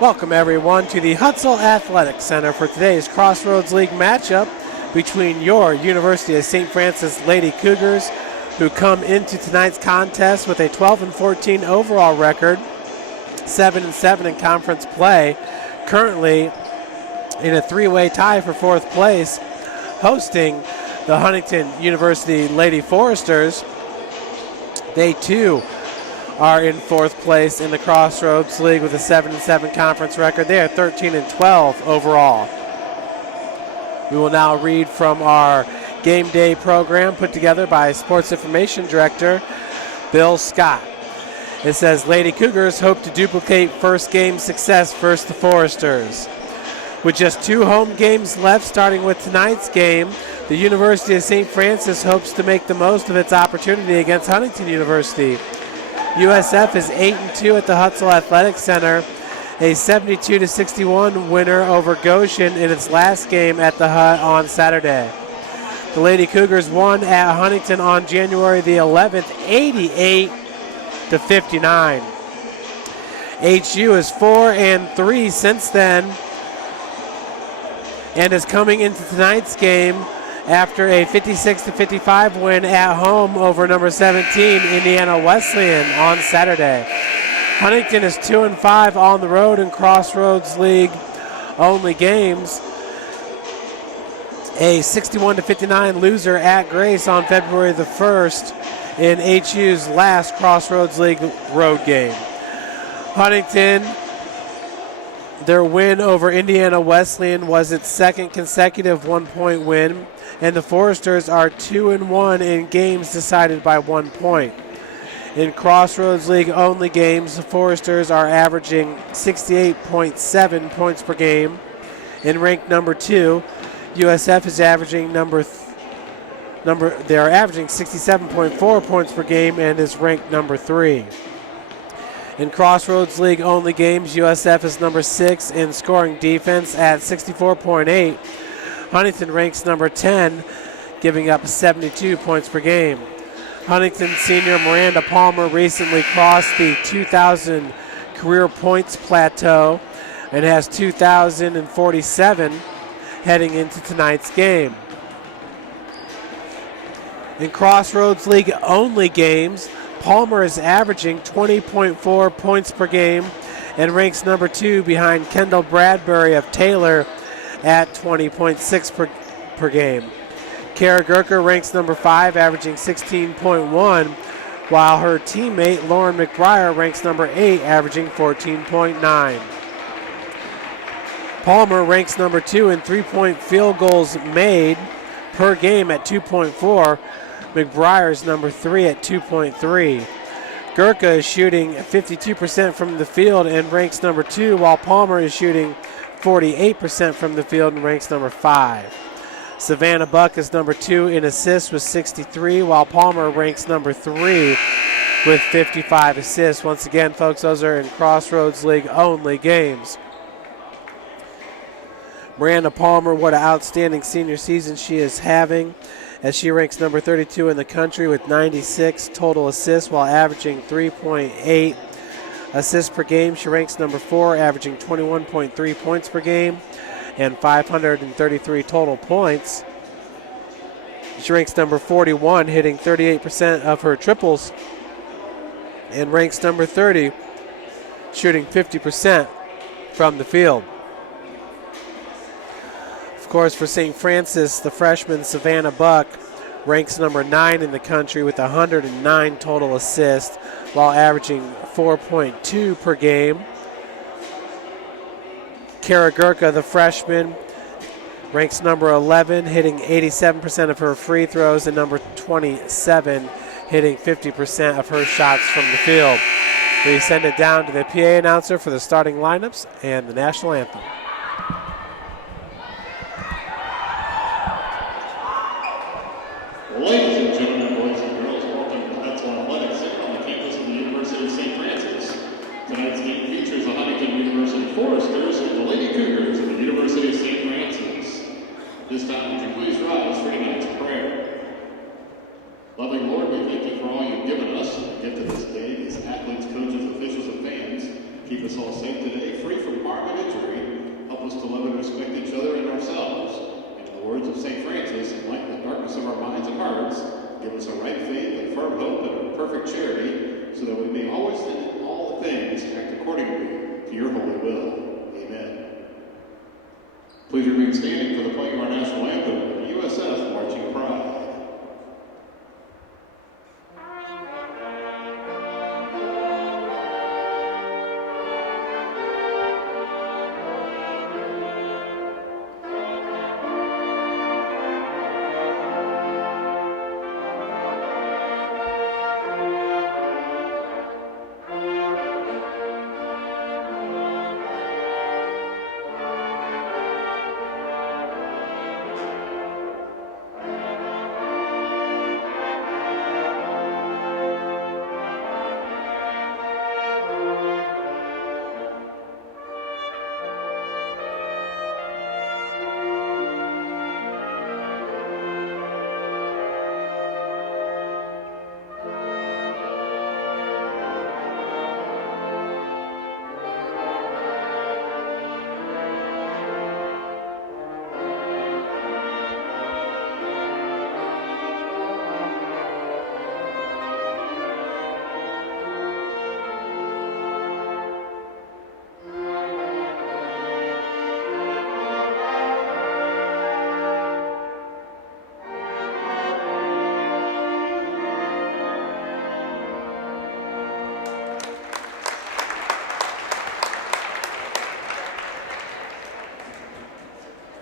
Welcome everyone to the Hutzell Athletic Center for today's Crossroads League matchup between your University of St. Francis Lady Cougars, who come into tonight's contest with a 12-14 overall record, 7-7 in conference play, currently in a three-way tie for fourth place, hosting the Huntington University Lady Foresters. They too are in fourth place in the Crossroads League with a 7-7 conference record. They are 13-12 overall. We will now read from our game day program put together by Sports Information Director Bill Scott. It says, Lady Cougars hope to duplicate first game success versus the Foresters. With just 2 home games left, starting with tonight's game, the University of St. Francis hopes to make the most of its opportunity against Huntington University. USF is 8-2 at the Hutzell Athletic Center, a 72-61 winner over Goshen in its last game at the Hut on Saturday. The Lady Cougars won at Huntington on January the 11th, 88-59. HU is 4-3 since then and is coming into tonight's game after a 56-55 win at home over number 17 Indiana Wesleyan on Saturday. Huntington is 2-5 on the road in Crossroads League only games. A 61-59 loser at Grace on February the 1st in HU's last Crossroads League road game. Huntington, their win over Indiana Wesleyan was its second consecutive one-point win, and the Foresters are 2-1 in games decided by 1 point. In Crossroads League only games, the Foresters are averaging 68.7 points per game. In ranked number 2, USF is averaging they are averaging 67.4 points per game and is ranked number 3. In Crossroads League only games, USF is number 6 in scoring defense at 64.8. Huntington ranks number 10, giving up 72 points per game. Huntington senior Miranda Palmer recently crossed the 2,000 career points plateau and has 2,047 heading into tonight's game. In Crossroads League only games, Palmer is averaging 20.4 points per game and ranks number 2 behind Kendall Bradbury of Taylor at 20.6 per game. Kara Gurker ranks number 5, averaging 16.1, while her teammate Lauren McBryar ranks number 8, averaging 14.9. Palmer ranks number 2 in three-point field goals made per game at 2.4. McBryar is number 3 at 2.3. Gurka is shooting 52% from the field and ranks number 2, while Palmer is shooting 48% from the field and ranks number 5. Savannah Buck is number 2 in assists with 63, while Palmer ranks number 3 with 55 assists. Once again, folks, those are in Crossroads League only games. Miranda Palmer, what an outstanding senior season she is having, as she ranks number 32 in the country with 96 total assists while averaging 3.8 assists per game. She ranks number 4, averaging 21.3 points per game and 533 total points. She ranks number 41, hitting 38% of her triples, and ranks number 30, shooting 50% from the field. Of course, for St. Francis, the freshman Savannah Buck ranks number 9 in the country with 109 total assists while averaging 4.2 per game. Kara Gurka, the freshman, ranks number 11, hitting 87% of her free throws, and number 27, hitting 50% of her shots from the field. We send it down to the PA announcer for the starting lineups and the national anthem. Ladies and gentlemen, boys and girls, welcome to the Hutzell Athletic Center on the campus of the University of St. Francis. Tonight's game features the Huntington University Foresters and the Lady Cougars of the University of St. Francis. This time, would you please rise for tonight's prayer. Loving Lord, we thank you for all you've given us. The gift of this day, these athletes, coaches, officials, and fans. Keep us all safe today stay free from harm and injury. Help us to love and respect each other and ourselves. In the words of St. Francis, enlighten the darkness of our minds and hearts. Give us a right faith, a firm hope, and a perfect charity, so that we may always in all things act accordingly to your holy will. Amen. Please remain standing for the playing of our national anthem and the USF Marching Pride.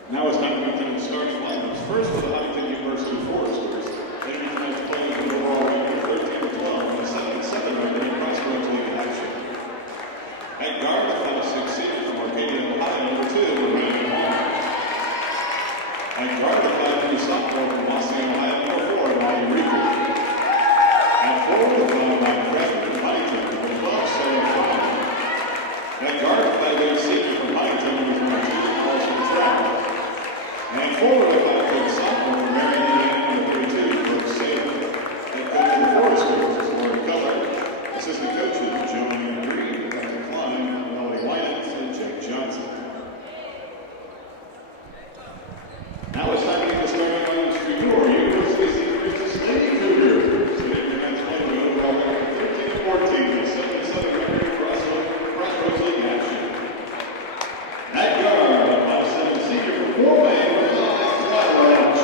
Now it's time to move to the starting lineups. First for the Huntington University Foresters. They will be tonight's players with overall ranking 13-12 and 7-7 ranked in Crossroads League action. At guard, the 5'6" senior from Arcadia, Ohio, number 2, Brandon Hall. At guard, the 5'3" sophomore from Washington, Ohio, number 4, Molly Reefer. At forward, the 5'9" freshman from Huntington, number 12, Sarah Fry. At guard, the 5'8" senior from Huntington, number 13, Paulson Trout. And forward, the 5'8" sophomore from Marion, Indiana, number 32, Brooke Saylor. Head coach of the Foresters is Lauren McBryar. Assistant coaches, Joan Green, Dr. Klein, Melody Winans, and Jack Johnson. Now it's time to get the starting lineups for your University of St. Francis Lady Cougars. Today, we're going to play the overall record 13-14, with 7-7 record in Crossroads League action. At guard, the 5'7" senior from Fort Wayne,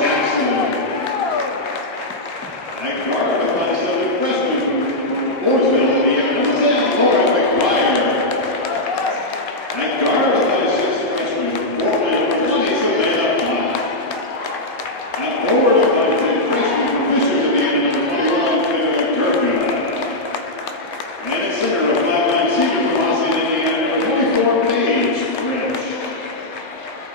Jackson. At guard, the 5'7" freshman from Mooresville, Indiana, number 10, Lauren McBryar. At guard, the 5'6" freshman from Fort Wayne, number 20, Savannah Buck. At forward, the 5'10" freshman from Fishers, Indiana, number 21, Gurka. And at center, the 5'9" senior from Austin, Indiana, number 24, Paige Rich.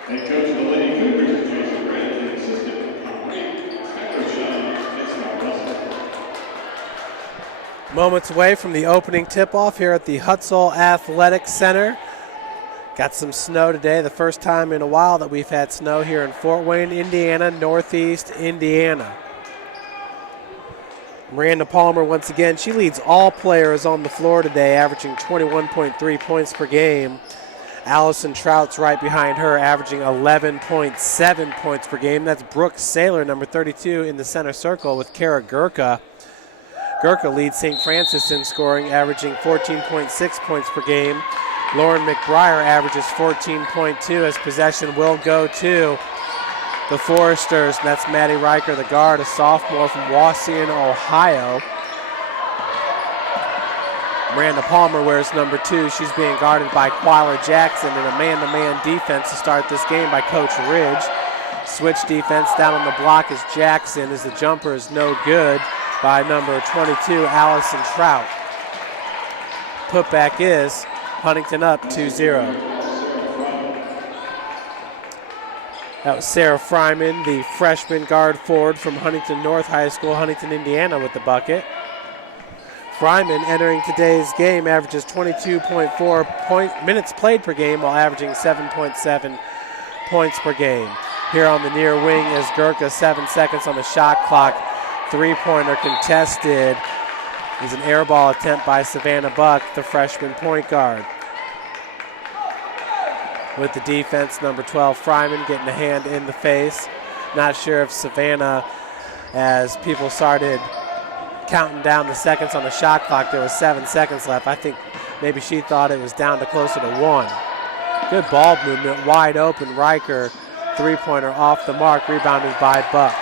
Head coach of the Lady Cougars is Josie Murphy, and assistant Chandler Jones, it's Scott Russell. Moments away from the opening tip-off here at the Hutzell Athletic Center. Got some snow today, the first time in a while that we've had snow here in Fort Wayne, Indiana, Northeast Indiana. Miranda Palmer, once again, she leads all players on the floor today, averaging 21.3 points per game. Allison Trout's right behind her, averaging 11.7 points per game. That's Brooke Saylor, number 32, in the center circle with Kara Gurka. Gurka leads St. Francis in scoring, averaging 14.6 points per game. Lauren McBryar averages 14.2 as possession will go to the Foresters. And that's Maddie Riker, the guard, a sophomore from Wauseon, Ohio. Miranda Palmer wears number 2. She's being guarded by Quila Jackson in a man-to-man defense to start this game by Coach Ridge. Switch defense down on the block is Jackson as the jumper is no good by number 22, Allison Trout. Putback is Huntington up 2-0. That was Sarah Fryman, the freshman guard forward from Huntington North High School, Huntington, Indiana, with the bucket. Fryman entering today's game averages 22.4 minutes played per game while averaging 7.7 points per game. Here on the near wing is Gurka, 7 seconds on the shot clock. Three-pointer contested is an air ball attempt by Savannah Buck, the freshman point guard. with the defense. Number 12, Fryman, getting a hand in the face. Not sure if Savannah, as people started counting down the seconds on the shot clock, there was 7 seconds left. I think maybe she thought it was down to closer to 1. Good ball movement, wide open. Riker, three-pointer off the mark, rebounded by Buck.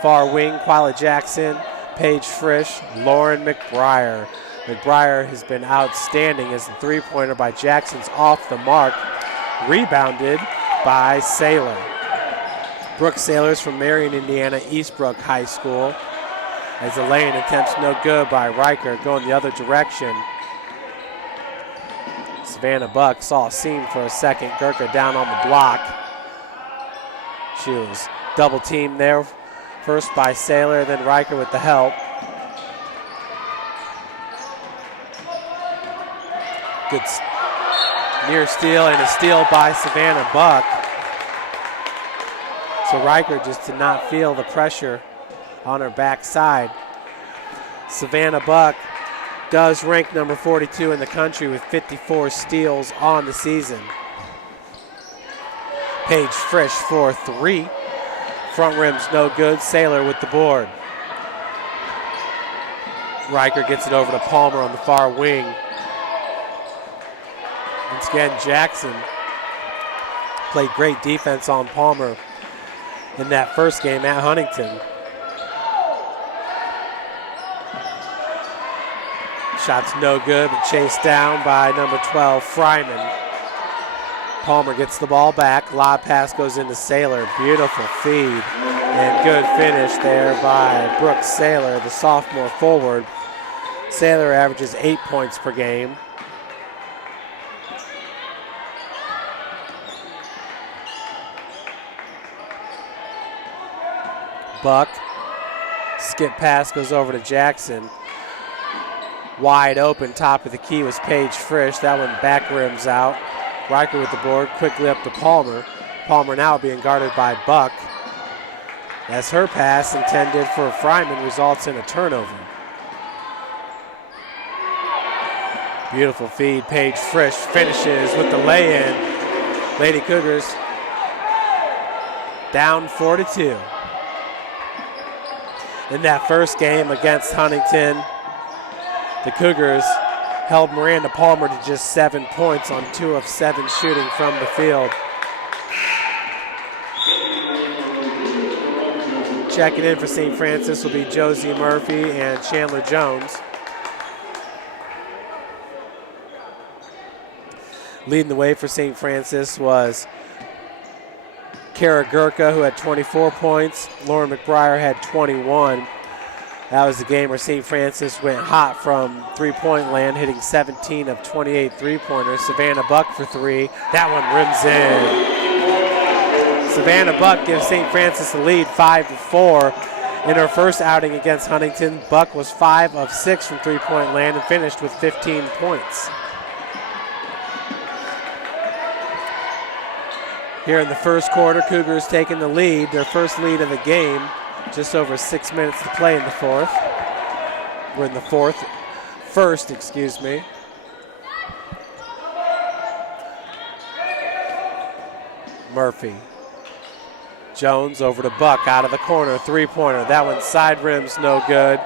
Far wing, Quila Jackson, Paige Frisch, Lauren McBryar. McBryar has been outstanding as the three-pointer by Jackson's off the mark, rebounded by Saylor. Brooke Sailors from Marion, Indiana, Eastbrook High School. As the lane attempt's no good by Riker, going the other direction. Savannah Buck saw a seam for a second. Gurka down on the block. She was double teamed there. First by Saylor, then Riker with the help. Good near steal and a steal by Savannah Buck. So Riker just did not feel the pressure on her backside. Savannah Buck does rank number 42 in the country with 54 steals on the season. Paige Frisch for 3. Front rim's no good. Saylor with the board. Riker gets it over to Palmer on the far wing. Once again, Jackson played great defense on Palmer in that first game at Huntington. Shot's no good, but chased down by number 12, Fryman. Palmer gets the ball back. Lob pass goes into Saylor. Beautiful feed and good finish there by Brooke Saylor, the sophomore forward. Saylor averages 8 points per game. Buck. Skip pass goes over to Jackson. Wide open, top of the key was Paige Frisch. That one back rims out. Riker with the board, quickly up to Palmer. Palmer now being guarded by Buck. As her pass intended for Fryman results in a turnover. Beautiful feed. Paige Frisch finishes with the lay-in. Lady Cougars down 4-2. In that first game against Huntington, the Cougars held Miranda Palmer to just 7 points on 2 of 7 shooting from the field. Checking in for St. Francis will be Josie Murphy and Chandler Jones. Leading the way for St. Francis was Kara Gurka, who had 24 points. Lauren McBryar had 21. That was the game where St. Francis went hot from three-point land, hitting 17 of 28 three-pointers. Savannah Buck for 3. That one rims in. Savannah Buck gives St. Francis the lead 5-4. In her first outing against Huntington, Buck was 5 of 6 from three-point land and finished with 15 points. Here in the first quarter, Cougars taking the lead, their first lead of the game. Just over 6 minutes to play in the fourth. We're in the first, excuse me. Murphy. Jones over to Buck, out of the corner, three-pointer. That one side rims, no good.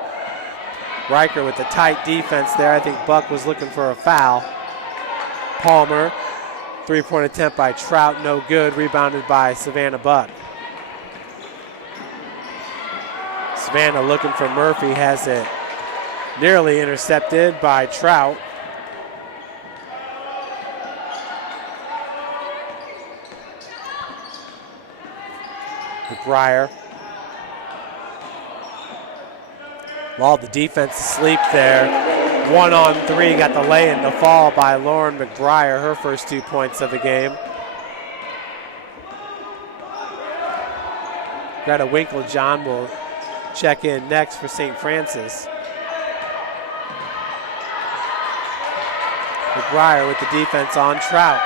Riker with the tight defense there. I think Buck was looking for a foul. Palmer, three-point attempt by Trout, no good. Rebounded by Savannah Buck. Savannah looking for Murphy, has it nearly intercepted by Trout. McBryar. Lulled the defense asleep there. 1-on-3, got the lay-in to fall by Lauren McBryar, her first 2 points of the game. Greta Winklejohn will check in next for St. Francis. McBryar with the defense on Trout.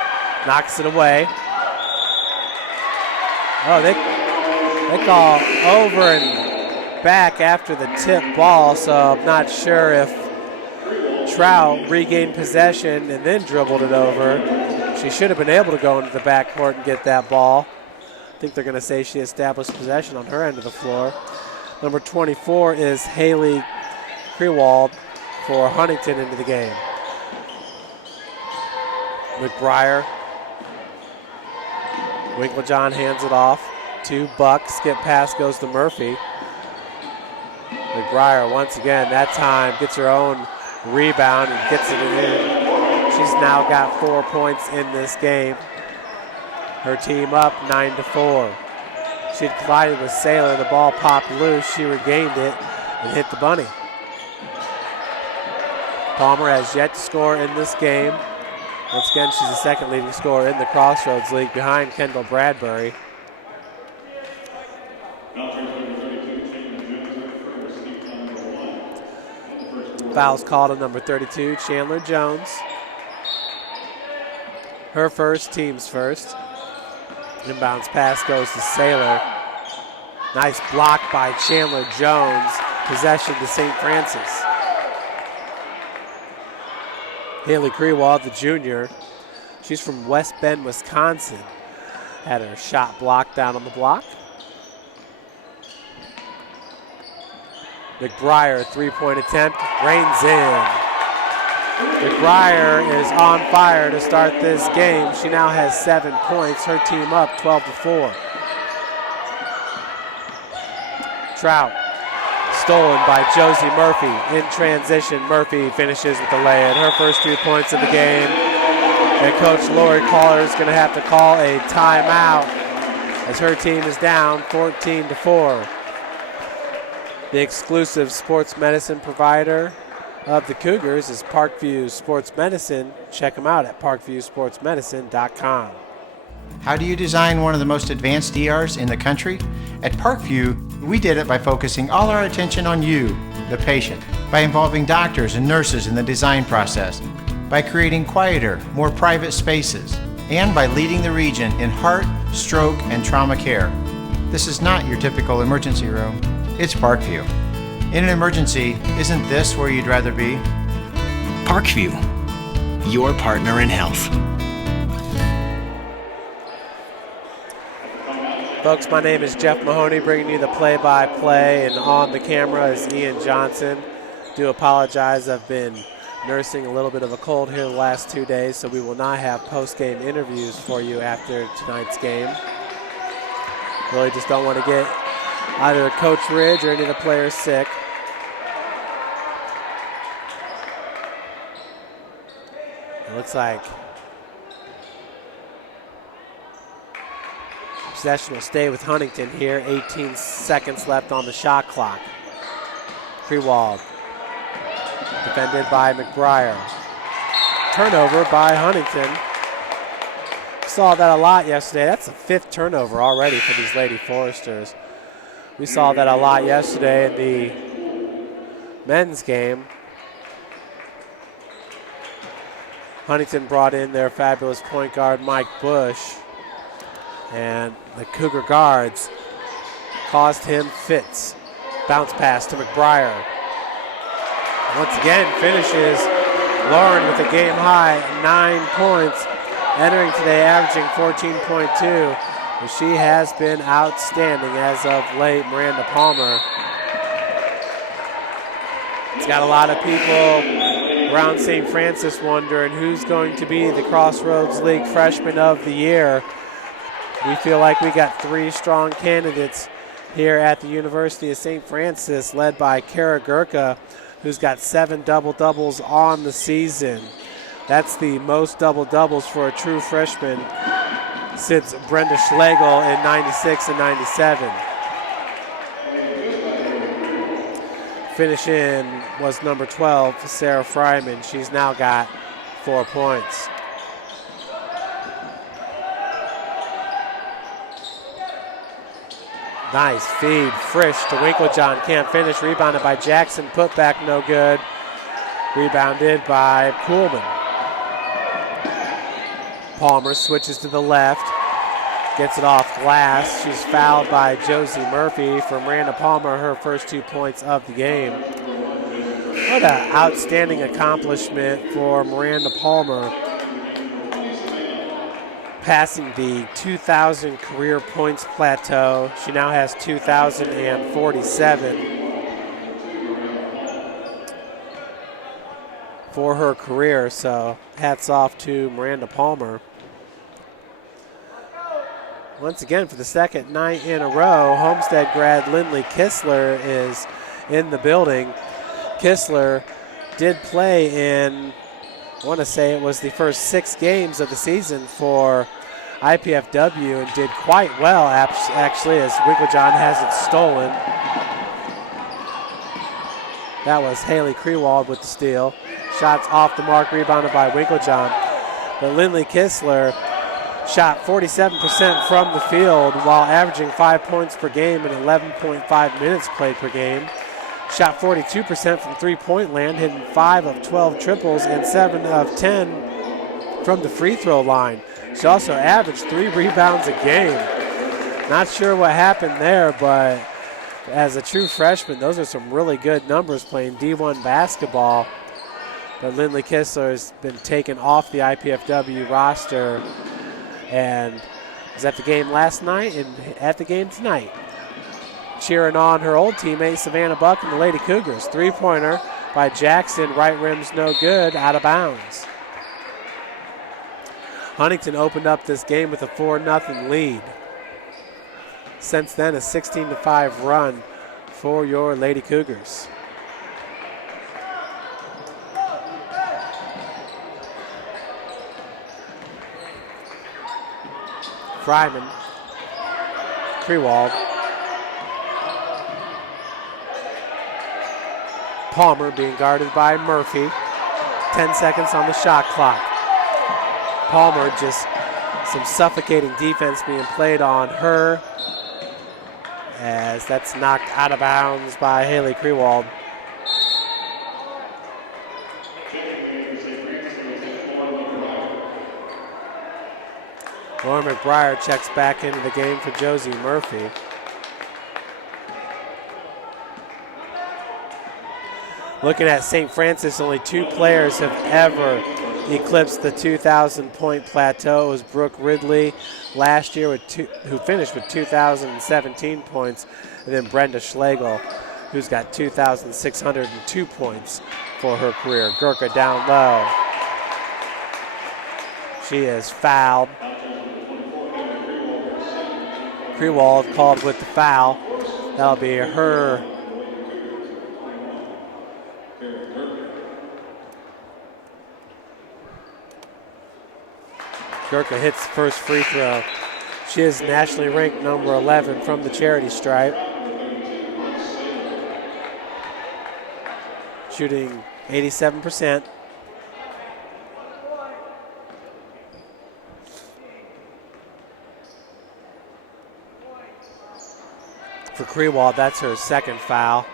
Knocks it away. Oh, they call over and back after the tip ball, so I'm not sure if Trout regained possession and then dribbled it over. She should have been able to go into the backcourt and get that ball. I think they're going to say she established possession on her end of the floor. Number 24 is Haley Krewald for Huntington into the game. McBryar. Winklejohn hands it off to Buck. Skip pass goes to Murphy. McBryar once again, that time gets her own rebound and gets it in. She's now got 4 points in this game. Her team up 9-4. She had collided with Saylor. The ball popped loose. She regained it and hit the bunny. Palmer has yet to score in this game. Once again, she's the second leading scorer in the Crossroads League behind Kendall Bradbury. Foul's called on number 32, Chandler Jones. Her first, team's first. Inbounds pass goes to Saylor. Nice block by Chandler Jones. Possession to St. Francis. Haley Krewald, the junior. She's from West Bend, Wisconsin. Had her shot blocked down on the block. McBryar, three-point attempt, rains in. McBryar is on fire to start this game. She now has 7 points. Her team up 12-4. Trout, stolen by Josie Murphy. In transition, Murphy finishes with the lay-in. Her first 2 points of the game. And Coach Lori Caller is going to have to call a timeout as her team is down 14-4. The exclusive sports medicine provider of the Cougars is Parkview Sports Medicine. Check them out at parkviewsportsmedicine.com. How do you design one of the most advanced ERs in the country? At Parkview, we did it by focusing all our attention on you, the patient, by involving doctors and nurses in the design process, by creating quieter, more private spaces, and by leading the region in heart, stroke, and trauma care. This is not your typical emergency room. It's Parkview. In an emergency, isn't this where you'd rather be? Parkview, your partner in health. Folks, my name is Jeff Mahoney, bringing you the play-by-play, and on the camera is Ian Johnson. Do apologize, I've been nursing a little bit of a cold here the last 2 days, so we will not have post-game interviews for you after tonight's game. Really just don't want to get either Coach Ridge or any of the players sick. It looks like possession will stay with Huntington here. 18 seconds left on the shot clock. Krewald, defended by McBryar. Turnover by Huntington. Saw that a lot yesterday. That's the 5th turnover already for these Lady Foresters. We saw that a lot yesterday in the men's game. Huntington brought in their fabulous point guard, Mike Bush, and the Cougar guards caused him fits. Bounce pass to McBryar. Once again, finishes Lauren with a game high, 9 points, entering today averaging 14.2. She has been outstanding as of late, Miranda Palmer. It's got a lot of people around St. Francis wondering who's going to be the Crossroads League Freshman of the Year. We feel like we got 3 strong candidates here at the University of St. Francis, led by Kara Gurka, who's got 7 double-doubles on the season. That's the most double-doubles for a true freshman since Brenda Schlegel in 96 and 97. Finish in was number 12, Sarah Fryman. She's now got 4 points. Nice feed, Frisch to Winklejohn, can't finish, rebounded by Jackson, put back no good. Rebounded by Kuhlman. Palmer switches to the left, gets it off glass. She's fouled by Josie Murphy for Miranda Palmer, her first 2 points of the game. What an outstanding accomplishment for Miranda Palmer, passing the 2,000 career points plateau. She now has 2,047 for her career, so hats off to Miranda Palmer. Once again, for the second night in a row, Homestead grad Lindley Kistler is in the building. Kistler did play in, I want to say it was the first 6 games of the season for IPFW and did quite well, actually, as Winklejohn has it stolen. That was Haley Krewald with the steal. Shots off the mark, rebounded by Winklejohn. But Lindley Kistler shot 47% from the field while averaging 5 points per game and 11.5 minutes played per game. Shot 42% from three-point land, hitting 5 of 12 triples and 7 of 10 from the free throw line. She also averaged 3 rebounds a game. Not sure what happened there, but as a true freshman, those are some really good numbers playing D1 basketball. But Lindley Kistler has been taken off the IPFW roster and was at the game last night and at the game tonight, cheering on her old teammate Savannah Buck and the Lady Cougars. Three-pointer by Jackson, right rim's no good, out of bounds. Huntington opened up this game with a 4-0 lead. Since then, a 16-5 run for your Lady Cougars. Fryman, Krewald, Palmer being guarded by Murphy. 10 seconds on the shot clock. Palmer, just some suffocating defense being played on her as that's knocked out of bounds by Haley Krewald. Lauren McBryar checks back into the game for Josie Murphy. Looking at St. Francis, only 2 players have ever eclipsed the 2,000-point plateau. It was Brooke Ridley last year, who finished with 2,017 points, and then Brenda Schlegel, who's got 2,602 points for her career. Gurka down low. She is fouled. Krewald called with the foul. That'll be her. Gurka hits the first free throw. She is nationally ranked number 11 from the charity stripe. Shooting 87%. For Krewald, that's her second foul.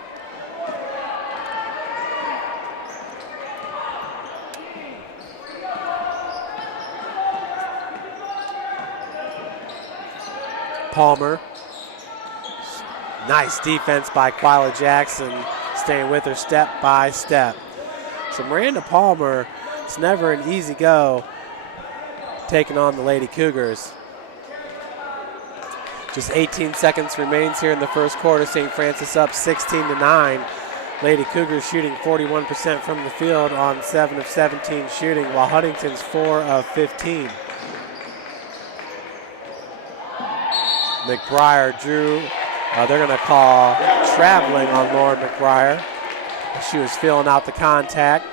Palmer. Nice defense by Quila Jackson, staying with her step by step. So Miranda Palmer, it's never an easy go taking on the Lady Cougars. Just 18 seconds remains here in the first quarter. St. Francis up 16-9. Lady Cougars shooting 41% from the field on 7 of 17 shooting, while Huntington's 4 of 15. McBryar drew. They're going to call traveling on Lauren McBryar. She was filling out the contact.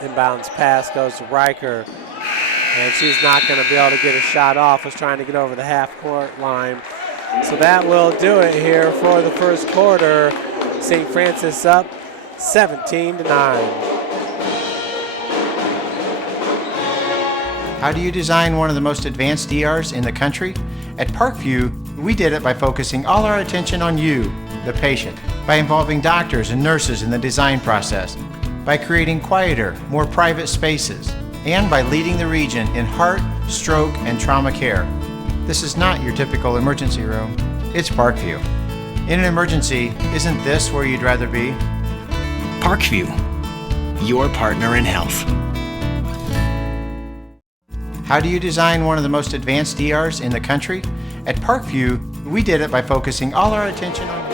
Inbounds pass goes to Riker, and she's not going to be able to get a shot off. Was trying to get over the half-court line. So that will do it here for the first quarter. St. Francis up 17-9. How do you design one of the most advanced ERs in the country? At Parkview, we did it by focusing all our attention on you, the patient, by involving doctors and nurses in the design process, by creating quieter, more private spaces, and by leading the region in heart, stroke, and trauma care. This is not your typical emergency room. It's Parkview. In an emergency, isn't this where you'd rather be? Parkview, your partner in health. How do you design one of the most advanced ERs in the country? At Parkview, we did it by focusing all our attention on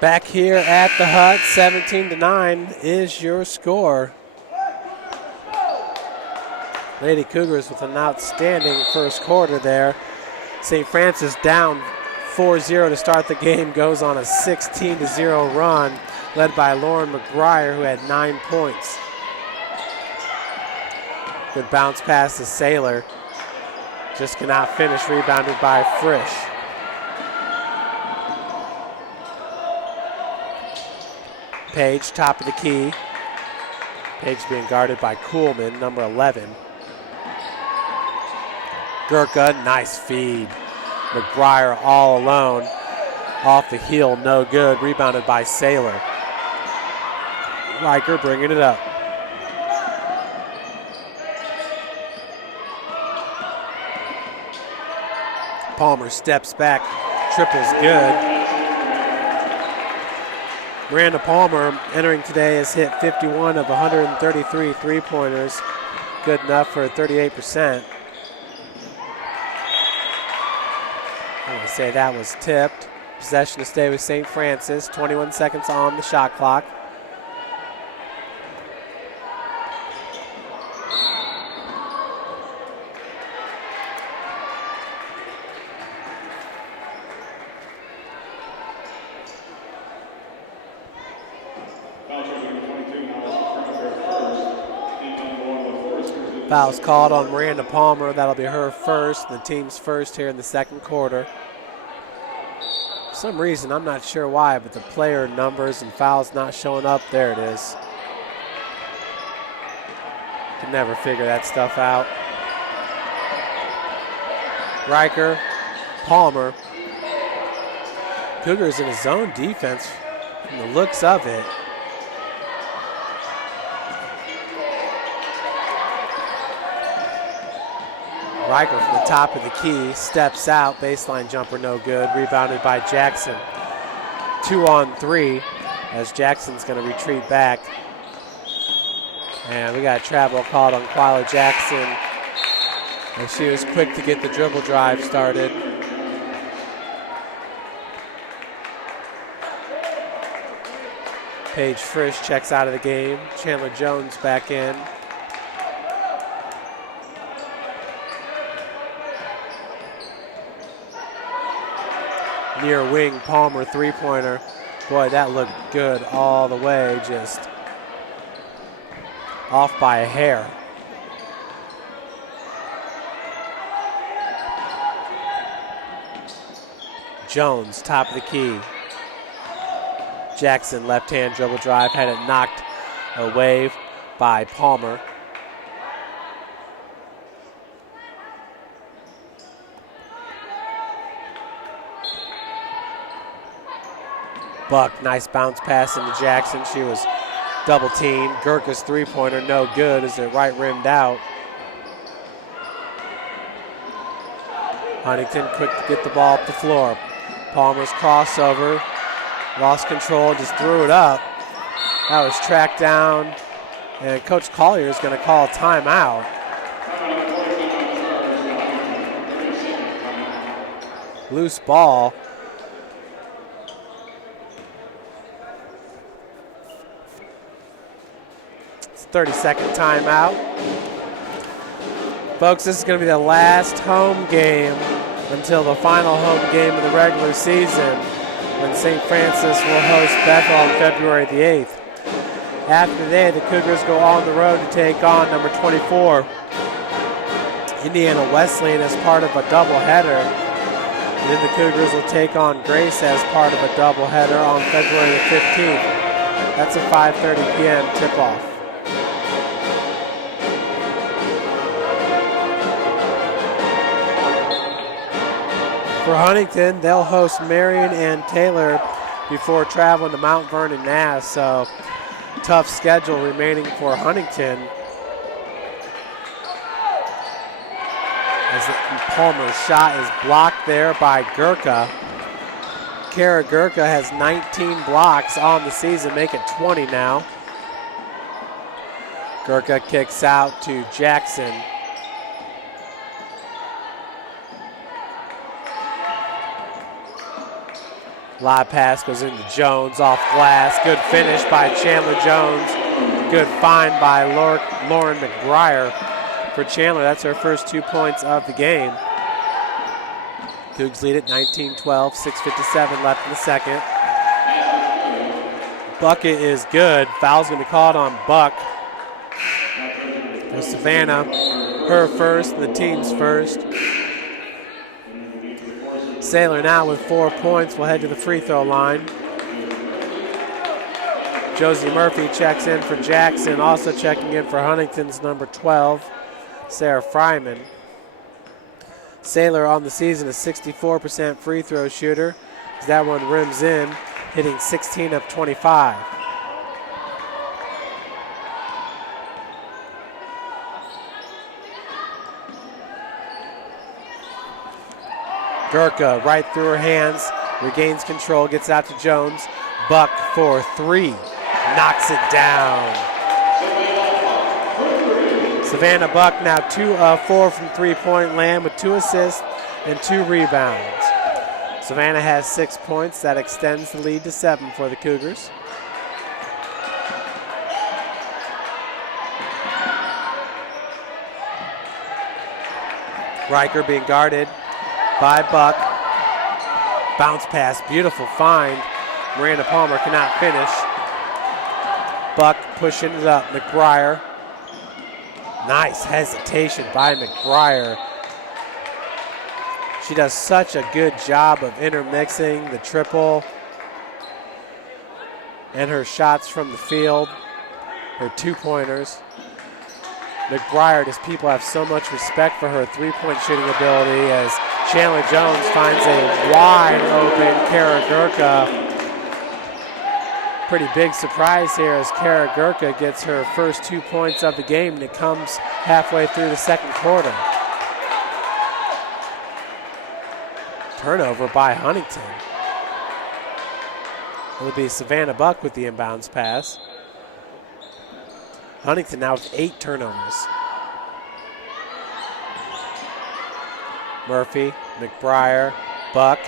Back here at the Hut, 17-9 is your score. Lady Cougars with an outstanding first quarter there. St. Francis down 4-0 to start the game, goes on a 16-0 run, led by Lauren McBryar, who had 9 points. Good bounce pass to Saylor. Just cannot finish, rebounded by Frisch. Page, top of the key. Page being guarded by Kuhlman, number 11. Gurka, nice feed. McBryar all alone. Off the heel, no good. Rebounded by Saylor. Riker bringing it up. Palmer steps back, triple's good. Miranda Palmer entering today has hit 51 of 133 three-pointers. Good enough for 38%. I'm going to say that was tipped. Possession to stay with St. Francis. 21 seconds on the shot clock. Foul's called on Miranda Palmer. That'll be her first, the team's first here in the second quarter. For some reason, I'm not sure why, but the player numbers and fouls not showing up. There it is. Can never figure that stuff out. Riker, Palmer. Cougars in a zone defense from the looks of it. Riker from the top of the key, steps out, baseline jumper no good, rebounded by Jackson. 2-on-3 as Jackson's going to retreat back. And we got a travel called on Quila Jackson. And she was quick to get the dribble drive started. Paige Frisch checks out of the game. Chandler Jones back in. Near wing, Palmer three-pointer. Boy, that looked good all the way, just off by a hair. Jones, top of the key. Jackson, left-hand dribble drive, had it knocked away by Palmer. Buck, nice bounce pass into Jackson. She was double teamed. Gurka's three-pointer, no good as it right rimmed out. Huntington quick to get the ball up the floor. Palmer's crossover, lost control, just threw it up. That was tracked down, and Coach Collier is going to call a timeout. Loose ball. It's a 30-second timeout. Folks, this is going to be the last home game until the final home game of the regular season when St. Francis will host Bethel on February the 8th. After today, the Cougars go on the road to take on number 24, Indiana Wesleyan as part of a doubleheader. And then the Cougars will take on Grace as part of a doubleheader on February the 15th. That's a 5:30 p.m. tip-off. For Huntington, they'll host Marion and Taylor before traveling to Mount Vernon, Mass. So tough schedule remaining for Huntington. As Palmer's shot is blocked there by Gurka. Kara Gurka has 19 blocks on the season, make it 20 now. Gurka kicks out to Jackson. Live pass goes into Jones off glass. Good finish by Chandler Jones. Good find by Lauren McBryar for Chandler. That's her first 2 points of the game. Cougs lead at 19-12, 6:57 left in the second. Bucket is good. Foul's going to be called on Buck. For Savannah, her first, the team's first. Saylor now with 4 points will head to the free throw line. Josie Murphy checks in for Jackson. Also checking in for Huntington's number 12, Sarah Fryman. Saylor on the season a 64% free throw shooter. That one rims in, hitting 16 of 25. Gurka right through her hands, regains control, gets out to Jones. Buck for three, knocks it down. Savannah Buck now 2 of 4 from three-point land with 2 assists and 2 rebounds. Savannah has 6 points. That extends the lead to 7 for the Cougars. Riker being guarded by Buck. Bounce pass, beautiful find. Miranda Palmer cannot finish. Buck pushing it up. McBryar. Nice hesitation by McBryar. She does such a good job of intermixing the triple and her shots from the field, her 2-pointers. McBryar, just people have so much respect for her three-point shooting ability as Chandler Jones finds a wide open Kara Gurka. Pretty big surprise here as Kara Gurka gets her first 2 points of the game, and it comes halfway through the second quarter. Turnover by Huntington. It'll be Savannah Buck with the inbounds pass. Huntington now with 8 turnovers. Murphy, McBryar, Buck.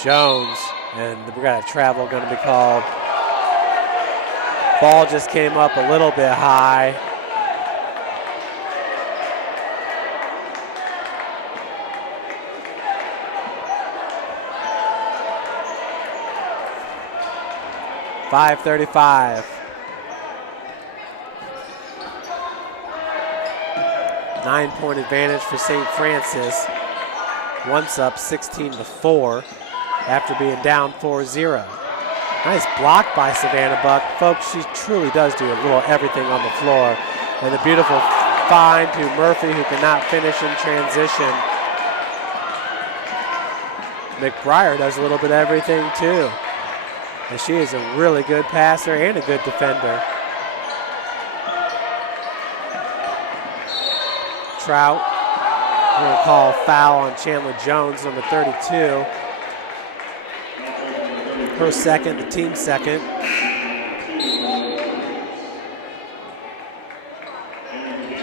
Jones, and we got a travel going to be called. Ball just came up a little bit high. .535. 9-point advantage for St. Francis. Once up 16-4 after being down 4-0. Nice block by Savannah Buck. Folks, she truly does do a little everything on the floor. And a beautiful find to Murphy, who cannot finish in transition. McBryar does a little bit of everything too. And she is a really good passer and a good defender. Trout, we're going to call a foul on Chandler Jones, number 32. Her second, the team's second.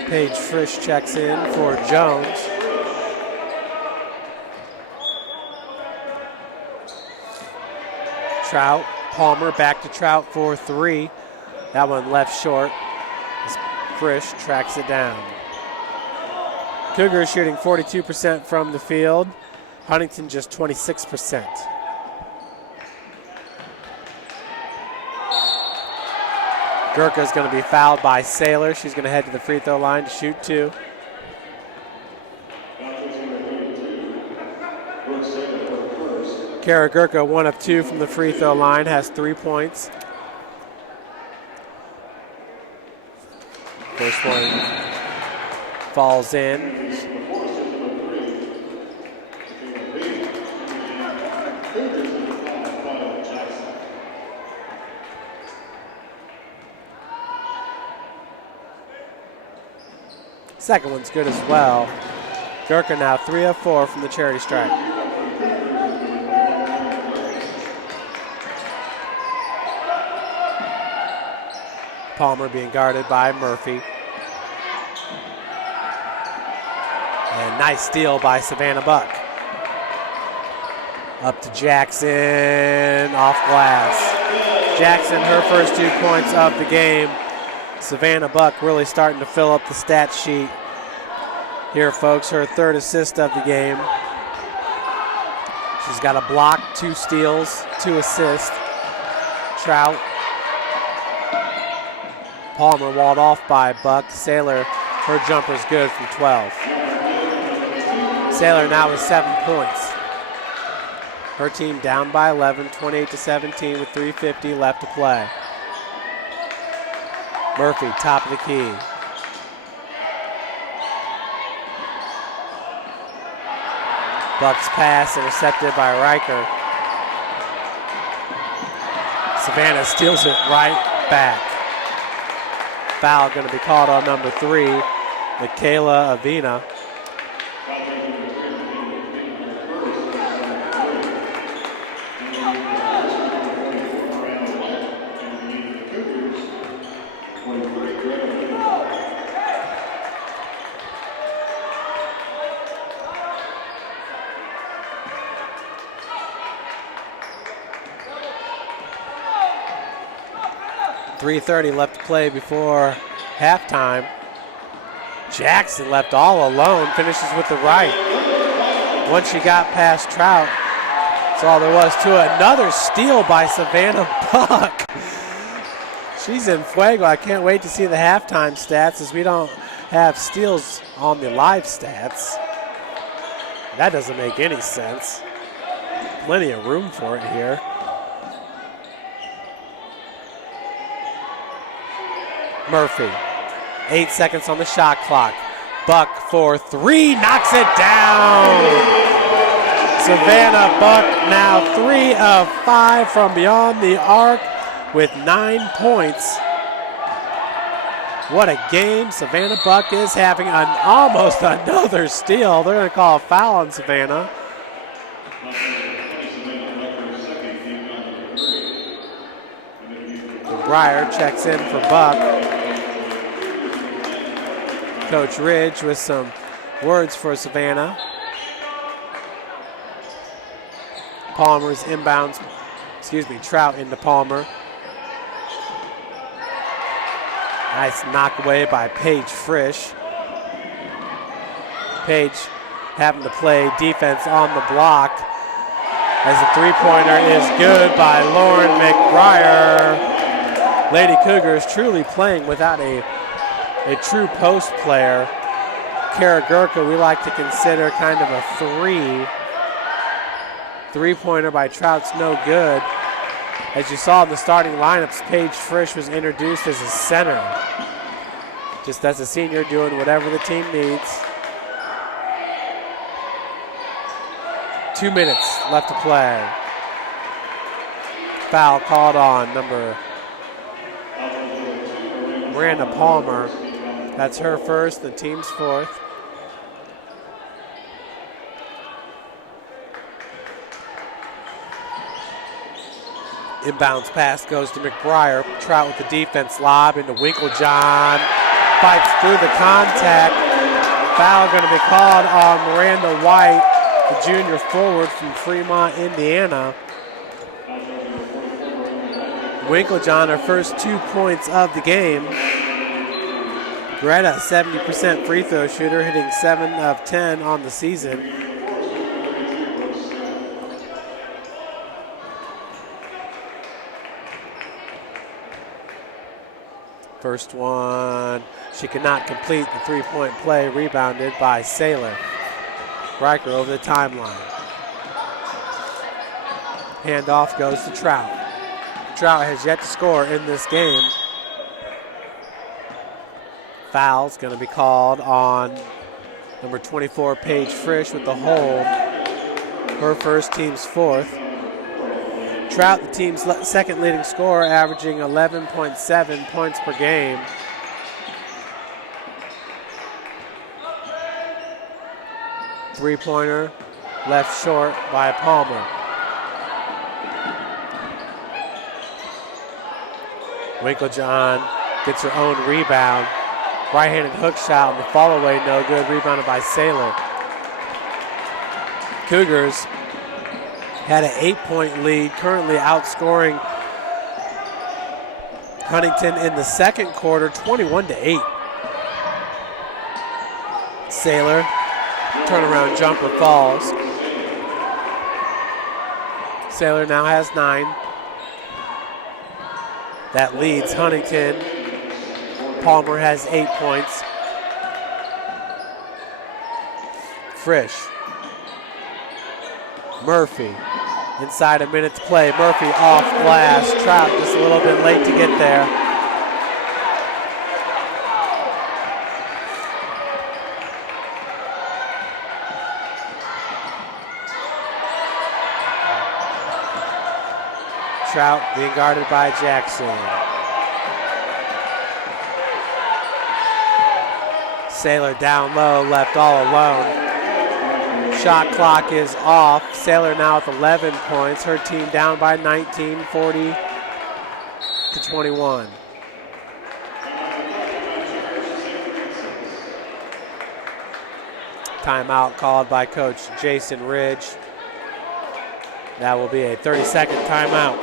Paige Frisch checks in for Jones. Trout, Palmer back to Trout for 3. That one left short as Frisch tracks it down. Cougars shooting 42% from the field. Huntington just 26%. Gurka is going to be fouled by Saylor. She's going to head to the free throw line to shoot 2. Kara Gurka, 1 of 2 from the free throw line, has 3 points. First one falls in. Second one's good as well. Gurka now 3 of 4 from the charity stripe. Palmer being guarded by Murphy. And nice steal by Savannah Buck. Up to Jackson, off glass. Jackson, her first 2 points of the game. Savannah Buck really starting to fill up the stat sheet here, folks. Her 3rd assist of the game. She's got a block, 2 steals, 2 assists. Trout. Palmer walled off by Buck. Saylor, her jumper's good from 12. Saylor now with 7 points. Her team down by 11, 28-17 with 3:50 left to play. Murphy, top of the key. Buck's pass intercepted by Riker. Savannah steals it right back. Foul going to be called on number 3, Michaela Avina. .330 left to play before halftime. Jackson left all alone, finishes with the right. Once she got past Trout, that's all there was to it. Another steal by Savannah Buck. She's in fuego. I can't wait to see the halftime stats, as we don't have steals on the live stats. That doesn't make any sense. Plenty of room for it here. Murphy, 8 seconds on the shot clock. Buck for 3, knocks it down. Savannah Buck now 3 of 5 from beyond the arc with 9 points. What a game Savannah Buck is having. Almost another steal. They're going to call a foul on Savannah. McBryar checks in for Buck. Coach Ridge with some words for Savannah. Palmer's inbounds, Trout into Palmer. Nice knock away by Paige Frisch. Paige having to play defense on the block, as the 3-pointer is good by Lauren McBryar. Lady Cougars truly playing without a true post player. Kara Gurka, we like to consider kind of a 3-pointer by Trout's no good. As you saw in the starting lineups, Paige Frisch was introduced as a center. Just as a senior, doing whatever the team needs. 2 minutes left to play. Foul called on number Miranda Palmer. That's her first, the team's 4th. Inbounds pass goes to McBryar. Trout with the defense lob into Winklejohn. Fights through the contact. Foul going to be called on Miranda White, the junior forward from Fremont, Indiana. Winklejohn, her first 2 points of the game. Greta, 70% free throw shooter, hitting 7 of 10 on the season. First one, she could not complete the three-point play, rebounded by Saylor. Riker over the timeline. Handoff goes to Trout. Trout has yet to score in this game. Foul's going to be called on number 24, Paige Frisch, with the hold. Her first, team's fourth. Trout, the team's second leading scorer, averaging 11.7 points per game. Three-pointer left short by Palmer. Winklejohn gets her own rebound. Right-handed hook shot on the follow-away, no good. Rebounded by Saylor. Cougars had an 8-point lead, currently outscoring Huntington in the second quarter, 21-8. Saylor, turnaround jumper falls. Saylor now has 9. That leads Huntington. Palmer has 8 points. Frisch. Murphy. Inside a minute to play. Murphy off glass. Trout just a little bit late to get there. Trout being guarded by Jackson. Saylor down low, left all alone. Shot clock is off. Saylor now with 11 points. Her team down by 19, 40-21. Timeout called by Coach Jason Ridge. That will be a 30-second timeout.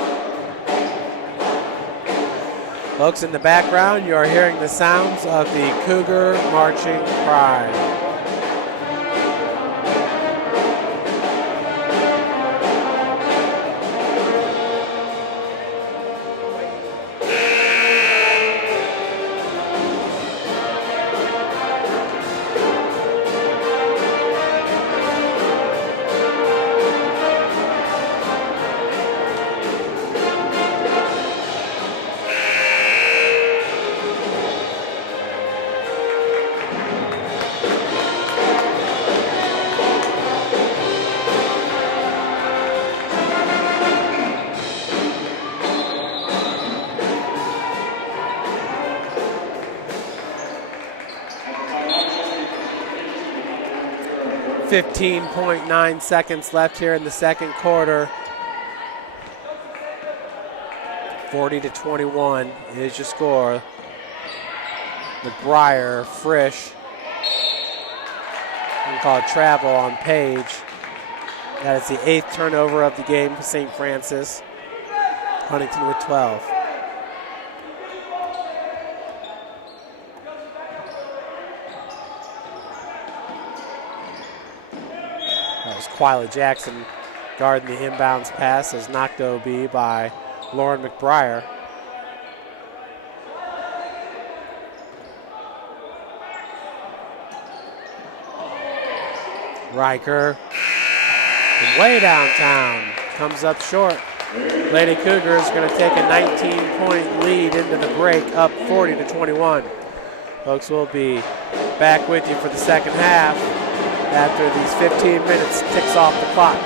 Folks, in the background, you are hearing the sounds of the Cougar marching cry. .9 seconds left here in the second quarter. 40-21 is your score. McBryar, Frisch. We call it travel on Page. That is the 8th turnover of the game for St. Francis. Huntington with 12. Quila Jackson guarding the inbounds pass, as knocked OB by Lauren McBryar. Riker, way downtown, comes up short. Lady Cougars going to take a 19-point lead into the break, up 40-21. Folks, we'll be back with you for the second half after these 15 minutes ticks off the clock.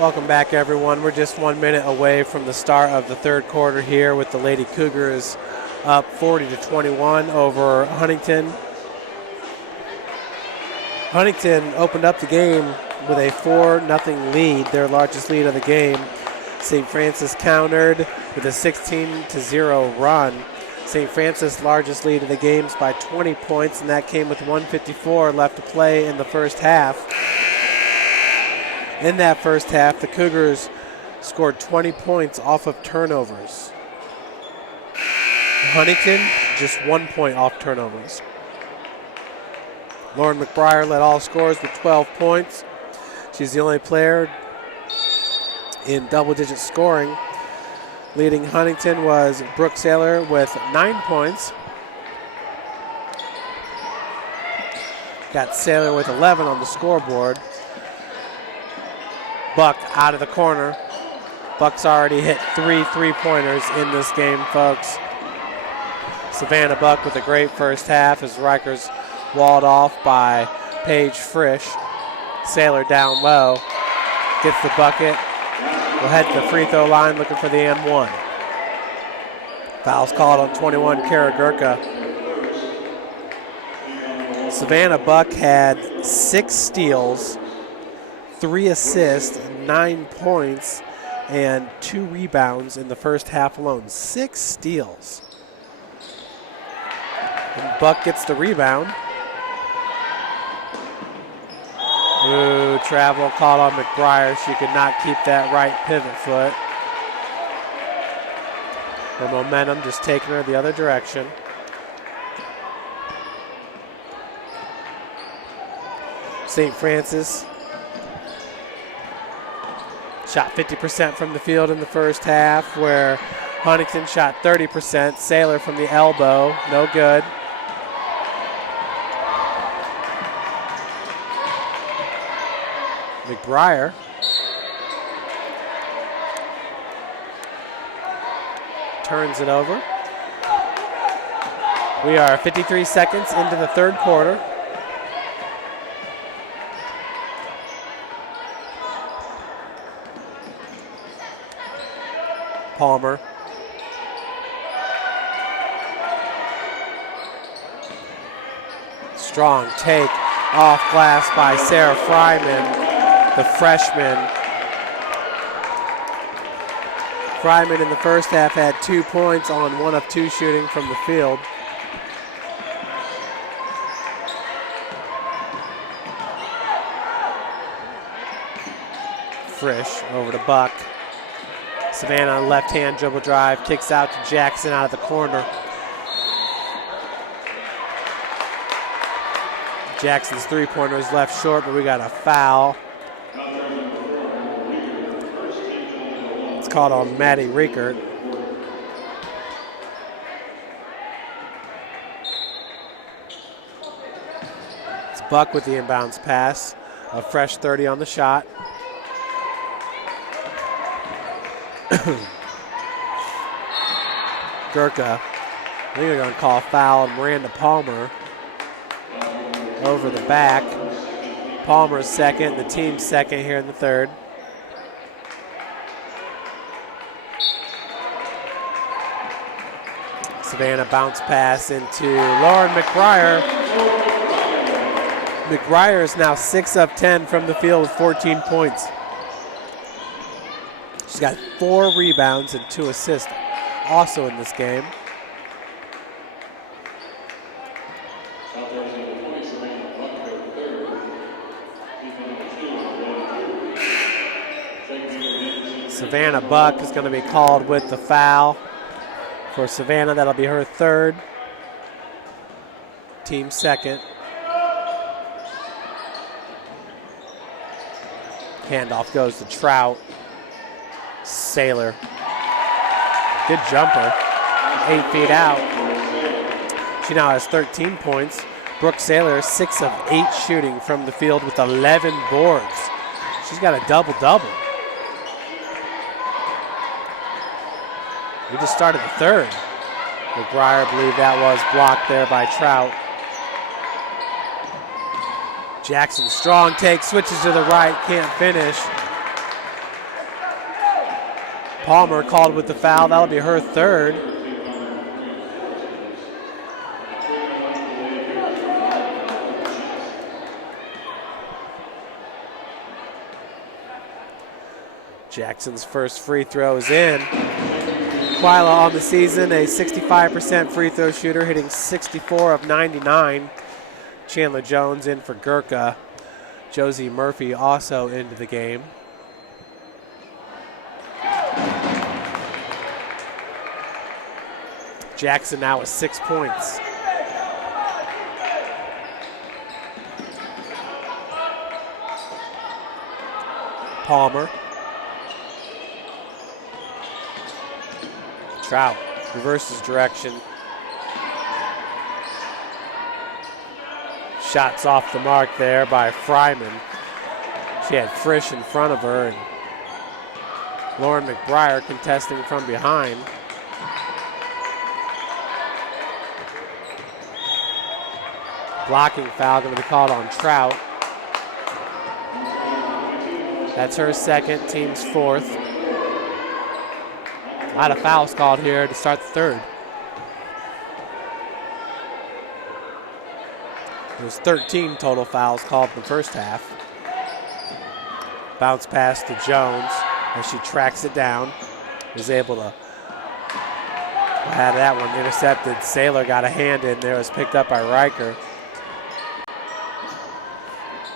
Welcome back, everyone. We're just 1 minute away from the start of the third quarter here with the Lady Cougars up 40-21 over Huntington. Huntington opened up the game with a 4-0 lead, their largest lead of the game. St. Francis countered with a 16-0 run. St. Francis' largest lead of the game is by 20 points, and that came with 1:54 left to play in the first half. In that first half, the Cougars scored 20 points off of turnovers. Huntington, just 1 point off turnovers. Lauren McBryar led all scorers with 12 points. She's the only player in double-digit scoring. Leading Huntington was Brooke Saylor with 9 points. Got Saylor with 11 on the scoreboard. Buck out of the corner. Buck's already hit 3 3-pointers in this game, folks. Savannah Buck with a great first half as Rikers walled off by Paige Frisch. Saylor down low, gets the bucket. We'll head to the free throw line looking for the M1. Foul's called on 21, Kara Gurka. Savannah Buck had 6 steals, 3 assists, 9 points, and 2 rebounds in the first half alone. 6 steals. And Buck gets the rebound. Ooh, travel called on McBryar. She could not keep that right pivot foot. Her momentum just taking her the other direction. St. Francis shot 50% from the field in the first half, where Huntington shot 30%. Saylor from the elbow, no good. McBryar turns it over. We are 53 seconds into the third quarter. Palmer. Strong take off glass by Sarah Fryman, the freshman. Fryman in the first half had 2 points on 1 of 2 shooting from the field. Frisch over to Buck. Savannah left-hand dribble drive, kicks out to Jackson out of the corner. Jackson's 3-pointer is left short, but we got a foul. It's called on Maddie Riekert. It's Buck with the inbounds pass. A fresh 30 on the shot. Gurka, I think they're going to call a foul on Miranda Palmer. Over the back. Palmer's second, the team's second here in the third. Savannah bounce pass into Lauren McBryar. McBryar is now 6 of 10 from the field with 14 points. She's got 4 rebounds and 2 assists also in this game. Savannah Buck is going to be called with the foul. For Savannah, that'll be her third. Team second. Handoff goes to Trout. Saylor. Good jumper. 8 feet out. She now has 13 points. Brooke Saylor, 6 of 8 shooting from the field with 11 boards. She's got a double-double. We just started the third. McBryar, I believe that was blocked there by Trout. Jackson, strong take, switches to the right, can't finish. Palmer called with the foul. That'll be her third. Jackson's first free throw is in. Quila on the season, a 65% free throw shooter, hitting 64 of 99. Chandler Jones in for Gurkha. Josie Murphy also into the game. Jackson now with 6 points. Palmer. Trout reverses direction. Shots off the mark there by Fryman. She had Frisch in front of her, and Lauren McBryar contesting from behind. Blocking foul going to be called on Trout. That's her second, team's fourth. A lot of fouls called here to start the third. There's 13 total fouls called in the first half. Bounce pass to Jones as she tracks it down. Was able to have that one intercepted. Saylor got a hand in there. It was picked up by Riker.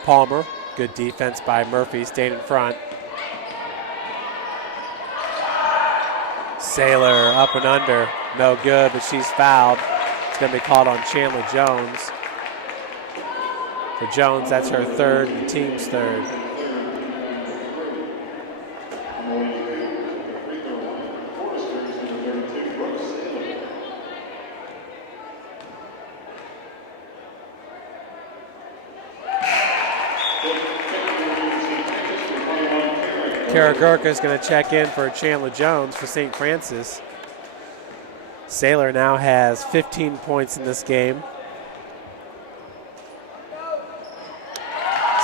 Palmer, good defense by Murphy, stayed in front. Saylor up and under, no good, but she's fouled. It's going to be called on Chandler Jones. For Jones, that's her third and the team's third. Kara Gurkha is going to check in for Chandler Jones for St. Francis. Saylor now has 15 points in this game.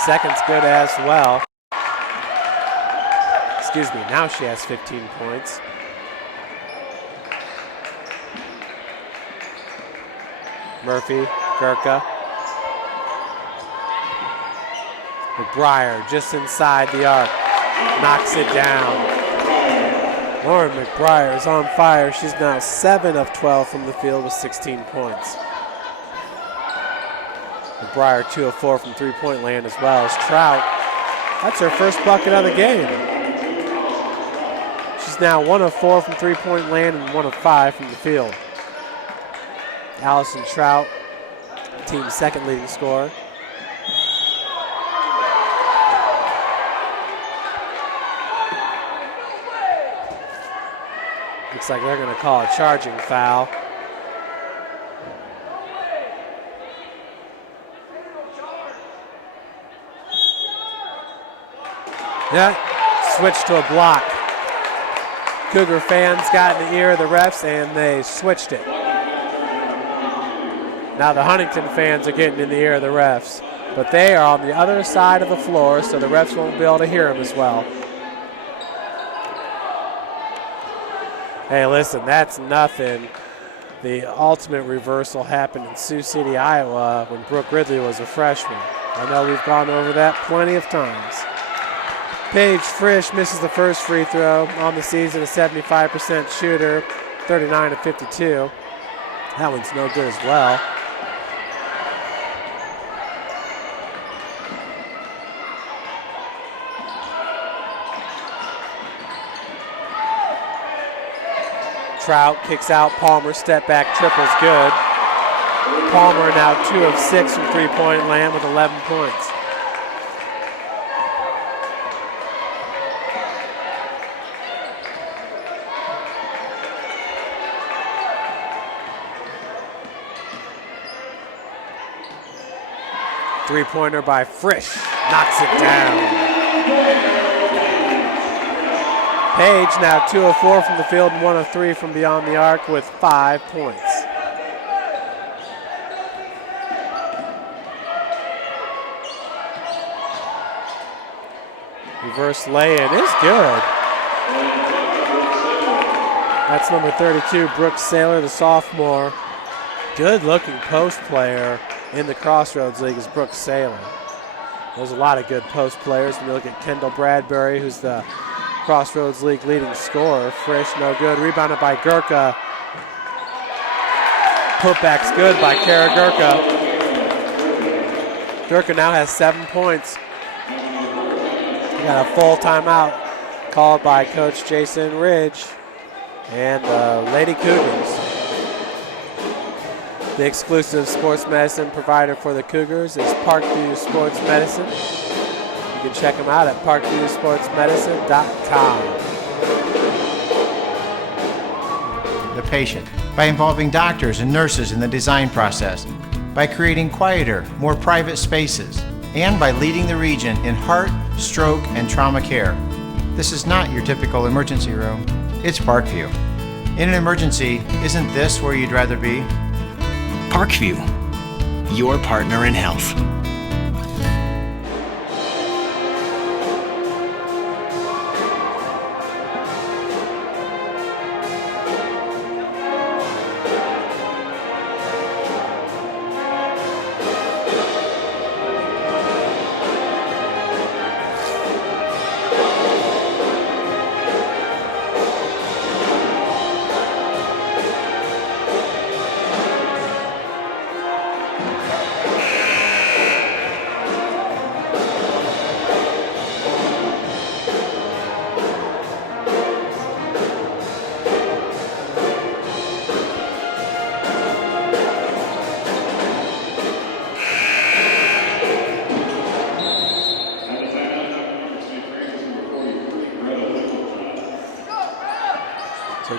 Second's good as well. Excuse me, now she has 15 points. Murphy, Gurkha. McBryar just inside the arc. Knocks it down. Lauren McBryar is on fire. She's now 7 of 12 from the field with 16 points. McBryar 2 of 4 from three-point land as well as Trout. That's her first bucket of the game. She's now 1 of 4 from three-point land and 1 of 5 from the field. Allison Trout, team's second leading scorer. Looks like they're going to call a charging foul. Yeah, switch to a block. Cougar fans got in the ear of the refs and they switched it. Now the Huntington fans are getting in the ear of the refs, but they are on the other side of the floor, so the refs won't be able to hear them as well. Hey, listen, that's nothing. The ultimate reversal happened in Sioux City, Iowa, when Brooke Ridley was a freshman. I know we've gone over that plenty of times. Paige Frisch misses the first free throw on the season, a 75% shooter, 39 of 52. That one's no good as well. Trout kicks out, Palmer, step back, triple's good. Palmer now 2 of 6 from three-point land with 11 points. Three-pointer by Frisch, knocks it down. Page now 2 of 4 from the field and 1 of 3 from beyond the arc with 5 points. Reverse lay-in is good. That's number 32, Brooke Saylor, the sophomore. Good-looking post player in the Crossroads League is Brooke Saylor. There's a lot of good post players. When you look at Kendall Bradbury, who's the Crossroads League leading scorer. Frisch, no good. Rebounded by Gurka. Putback's good by Kara Gurka. Gurka now has 7 points. We got a full timeout called by Coach Jason Ridge and the Lady Cougars. The exclusive sports medicine provider for the Cougars is Parkview Sports Medicine. You can check them out at parkviewsportsmedicine.com. The patient, by involving doctors and nurses in the design process, by creating quieter, more private spaces, and by leading the region in heart, stroke, and trauma care. This is not your typical emergency room. It's Parkview. In an emergency, isn't this where you'd rather be? Parkview, your partner in health.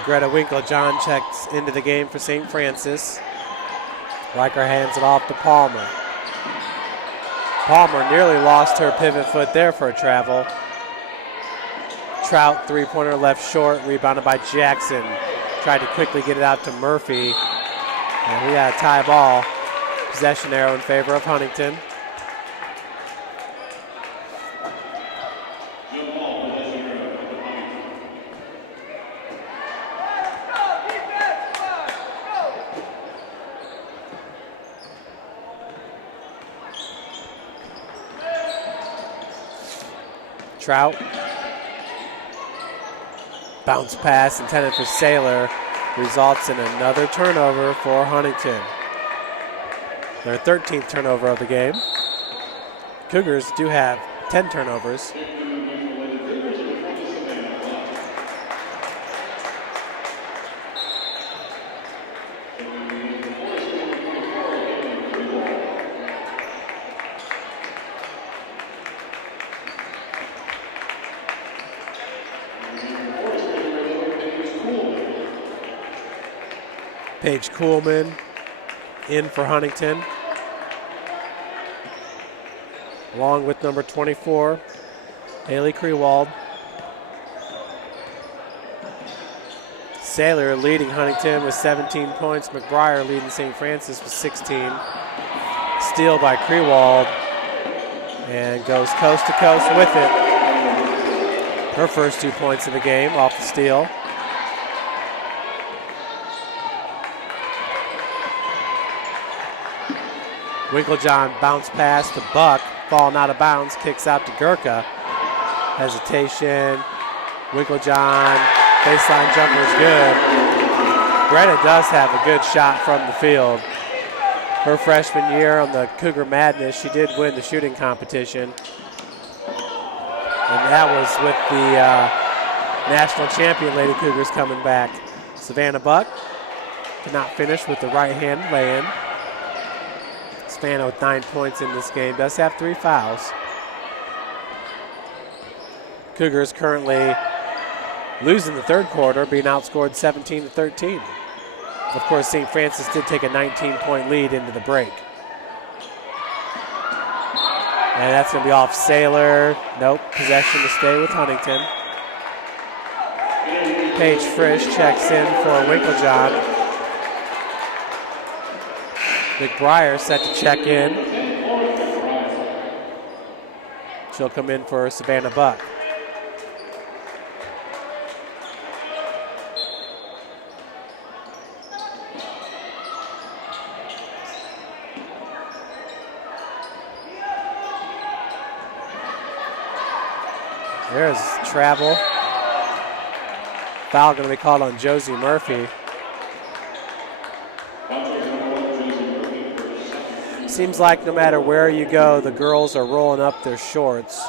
Greta Winklejohn checks into the game for St. Francis. Riker hands it off to Palmer. Palmer nearly lost her pivot foot there for a travel. Trout, three-pointer left short, rebounded by Jackson. Tried to quickly get it out to Murphy. And we got a tie ball. Possession arrow in favor of Huntington. Trout. Bounce pass intended for Saylor. Results in another turnover for Huntington. Their 13th turnover of the game. Cougars do have 10 turnovers. Paige Kuhlman in for Huntington, along with number 24, Haley Krewald. Saylor leading Huntington with 17 points. McBryar leading St. Francis with 16. Steal by Krewald, and goes coast to coast with it. Her first 2 points of the game off the steal. Winklejohn bounce pass to Buck, falling out of bounds, kicks out to Gurka. Hesitation. Winklejohn, baseline jumper is good. Greta does have a good shot from the field. Her freshman year on the Cougar Madness, she did win the shooting competition. And that was with the national champion Lady Cougars coming back. Savannah Buck could not finish with the right-hand lay-in. Savannah with 9 points in this game, does have 3 fouls. Cougars currently losing the third quarter, being outscored 17-13. Of course, St. Francis did take a 19-point lead into the break. And that's going to be off Saylor. Nope, possession to stay with Huntington. Paige Frisch checks in for Winklejohn. McBryar set to check in. She'll come in for Savannah Buck. There's travel. Foul going to be called on Josie Murphy. Seems like no matter where you go, the girls are rolling up their shorts.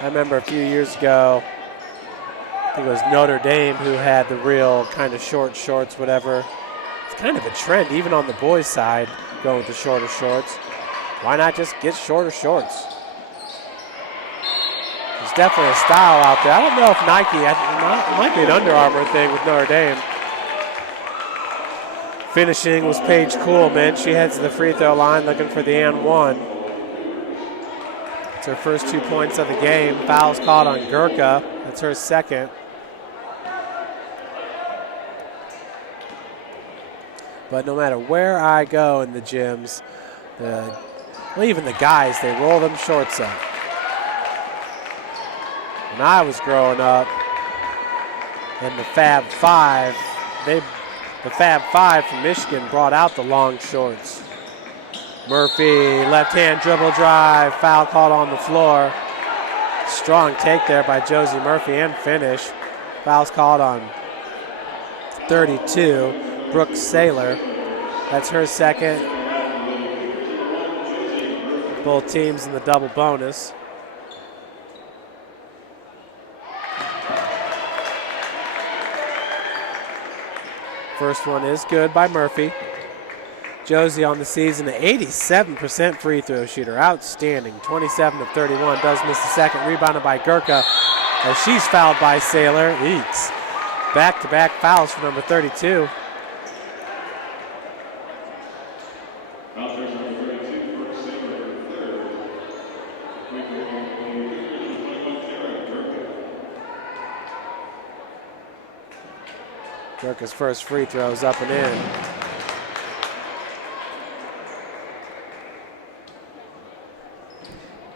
I remember a few years ago, I think it was Notre Dame who had the real kind of short shorts, whatever. It's kind of a trend, even on the boys' side, going with the shorter shorts. Why not just get shorter shorts? There's definitely a style out there. I don't know if Nike, it might be an Under Armour thing with Notre Dame. Finishing was Paige Kuhlman. She heads to the free throw line looking for the and one. It's her first 2 points of the game. Foul's called on Gurka. That's her second. But no matter where I go in the gyms, even the guys, they roll them shorts up. When I was growing up, in the Fab Five, the Fab Five from Michigan brought out the long shorts. Murphy, left-hand dribble drive, foul called on the floor. Strong take there by Josie Murphy and finish. Foul's called on 32, Brooke Saylor. That's her second. Both teams in the double bonus. First one is good by Murphy. Josie on the season, an 87% free throw shooter. Outstanding. 27 of 31. Does miss the second. Rebounded by Gurka as she's fouled by Saylor. Eeks. Back-to-back fouls for number 32. Gurka's first free throw is up and in.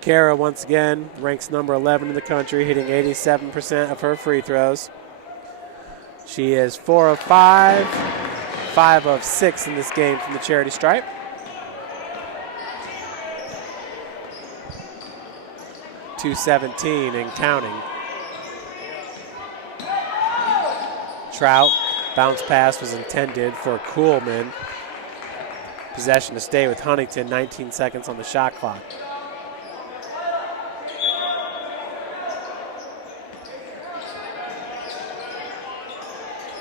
Kara, once again, ranks number 11 in the country, hitting 87% of her free throws. She is 4 of 5, 5 of 6 in this game from the charity stripe. .217 and counting. Trout, bounce pass was intended for Kuhlman. Possession to stay with Huntington, 19 seconds on the shot clock.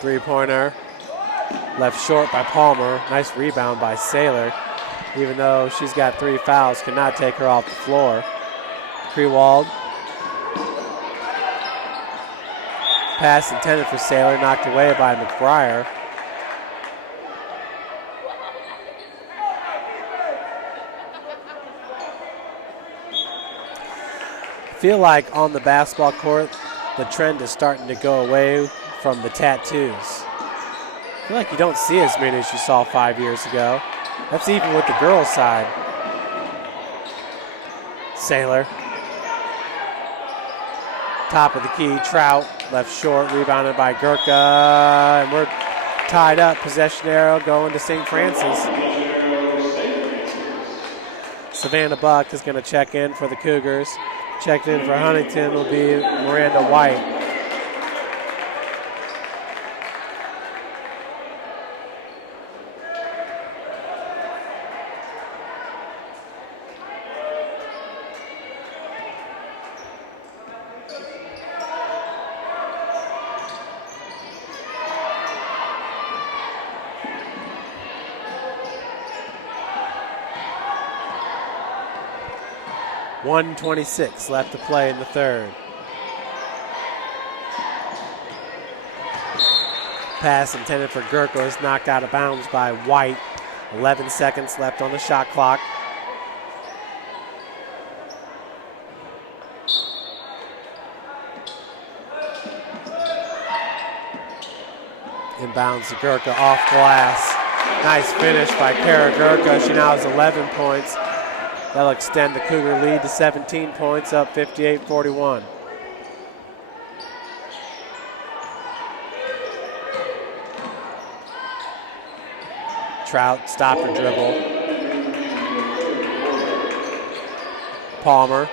Three-pointer, left short by Palmer. Nice rebound by Saylor. Even though she's got 3 fouls, cannot take her off the floor. Krewald. Pass intended for Saylor, knocked away by McBryar. I feel like on the basketball court, the trend is starting to go away from the tattoos. I feel like you don't see as many as you saw 5 years ago. That's even with the girls' side. Saylor. Top of the key, Trout, left short, rebounded by Gurka, and we're tied up. Possession arrow going to St. Francis. Savannah Buck is going to check in for the Cougars. Checked in for Huntington will be Miranda White. .126 left to play in the third. Pass intended for Gurka is knocked out of bounds by White. 11 seconds left on the shot clock. Inbounds to Gurka off glass. Nice finish by Kara Gurka. She now has 11 points. That'll extend the Cougar lead to 17 points, up 58-41. Trout stopped her dribble. Palmer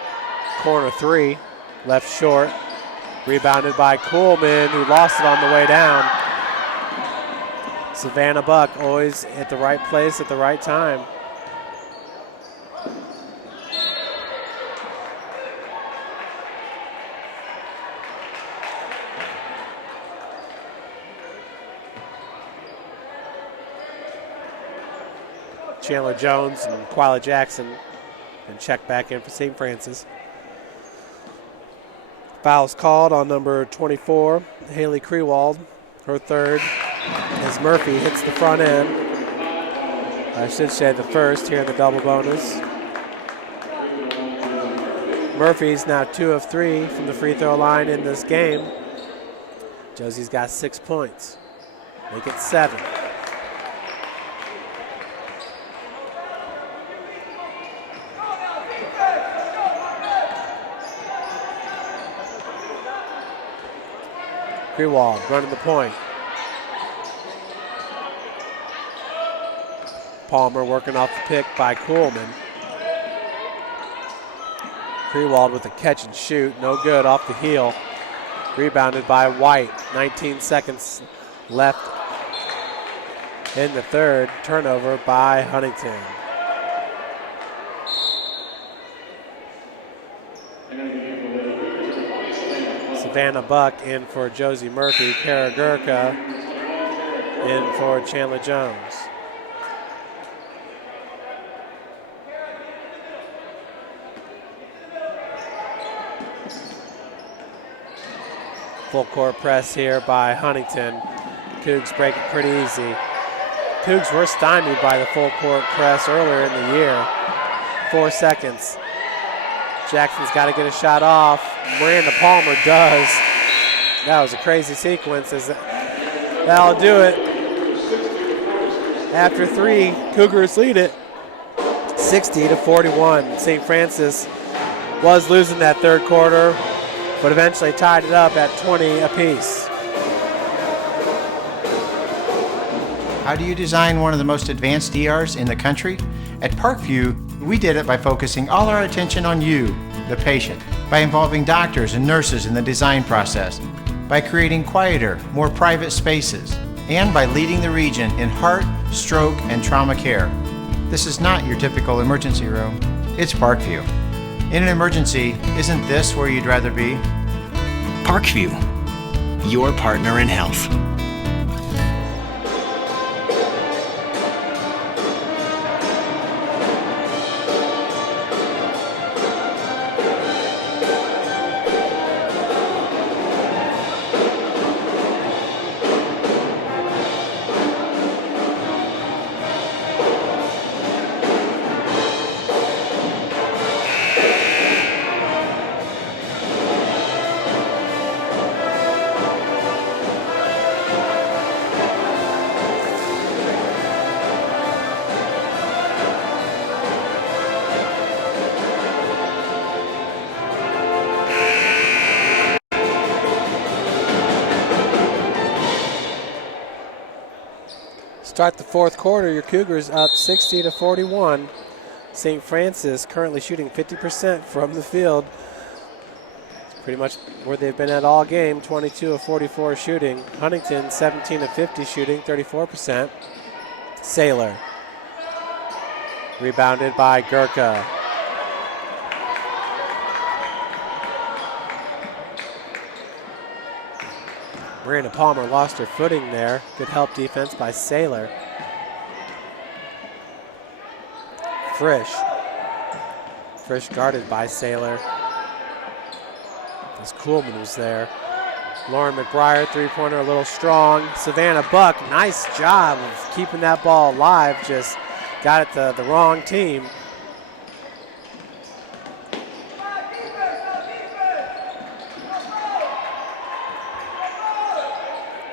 Corner three, left short. Rebounded by Coolman, who lost it on the way down. Savannah Buck always at the right place at the right time. Chandler Jones and Quila Jackson and check back in for St. Francis. Foul's called on number 24, Haley Krewald, her third, as Murphy hits the front end. I should say the first here in the double bonus. Murphy's now 2 of 3 from the free throw line in this game. Josie's got 6 points. Make it 7. Krewald running the point. Palmer working off the pick by Coolman. Krewald with a catch and shoot, no good off the heel. Rebounded by White. 19 seconds left in the third. Turnover by Huntington. Savannah Buck in for Josie Murphy. Kara Gurka in for Chandler Jones. Full court press here by Huntington. Cougs break it pretty easy. Cougs were stymied by the full court press earlier in the year. 4 seconds. Jackson's got to get a shot off. Miranda Palmer does. That was a crazy sequence. That'll do it. After 3, Cougars lead it 60-41. St. Francis was losing that third quarter, but eventually tied it up at 20 apiece. How do you design one of the most advanced ERs in the country? At Parkview, we did it by focusing all our attention on you, the patient, by involving doctors and nurses in the design process, by creating quieter, more private spaces, and by leading the region in heart, stroke, and trauma care. This is not your typical emergency room. It's Parkview. In an emergency, isn't this where you'd rather be? Parkview, your partner in health. Start the fourth quarter, your Cougars up 60-41. St. Francis currently shooting 50% from the field. It's pretty much where they've been at all game, 22 of 44 shooting. Huntington 17 of 50 shooting, 34%. Saylor. Rebounded by Gurka. Miranda Palmer lost her footing there. Good help defense by Saylor. Frisch guarded by Saylor. As Coolman was there. Lauren McBryar, three-pointer, a little strong. Savannah Buck, nice job of keeping that ball alive. Just got it to the wrong team.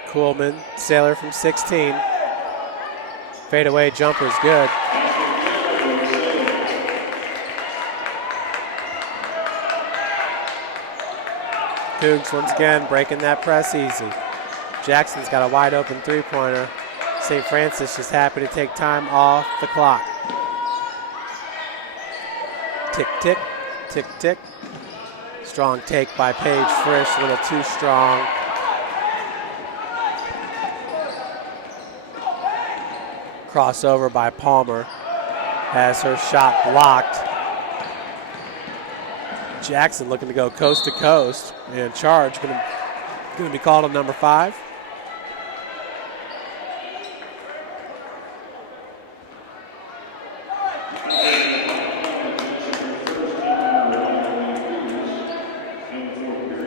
Coolman, Saylor from 16. Fadeaway jumper's good. Cougs once again breaking that press easy. Jackson's got a wide open three-pointer. St. Francis just happy to take time off the clock. Tick, tick, tick, tick. Strong take by Paige Frisch, a little too strong. Crossover by Palmer. Has her shot blocked. Jackson looking to go coast to coast. And charge going to be called on number 5.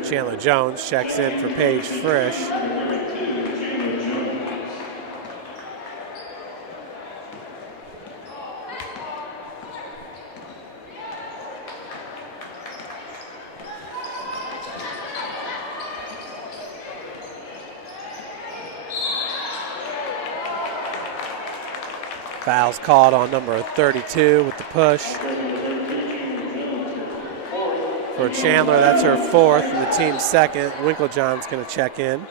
Chandler Jones checks in for Paige Frisch. Fouls called on number 32 with the push. For Chandler, that's her 4th and the team's 2nd. Winklejohn's going to check in.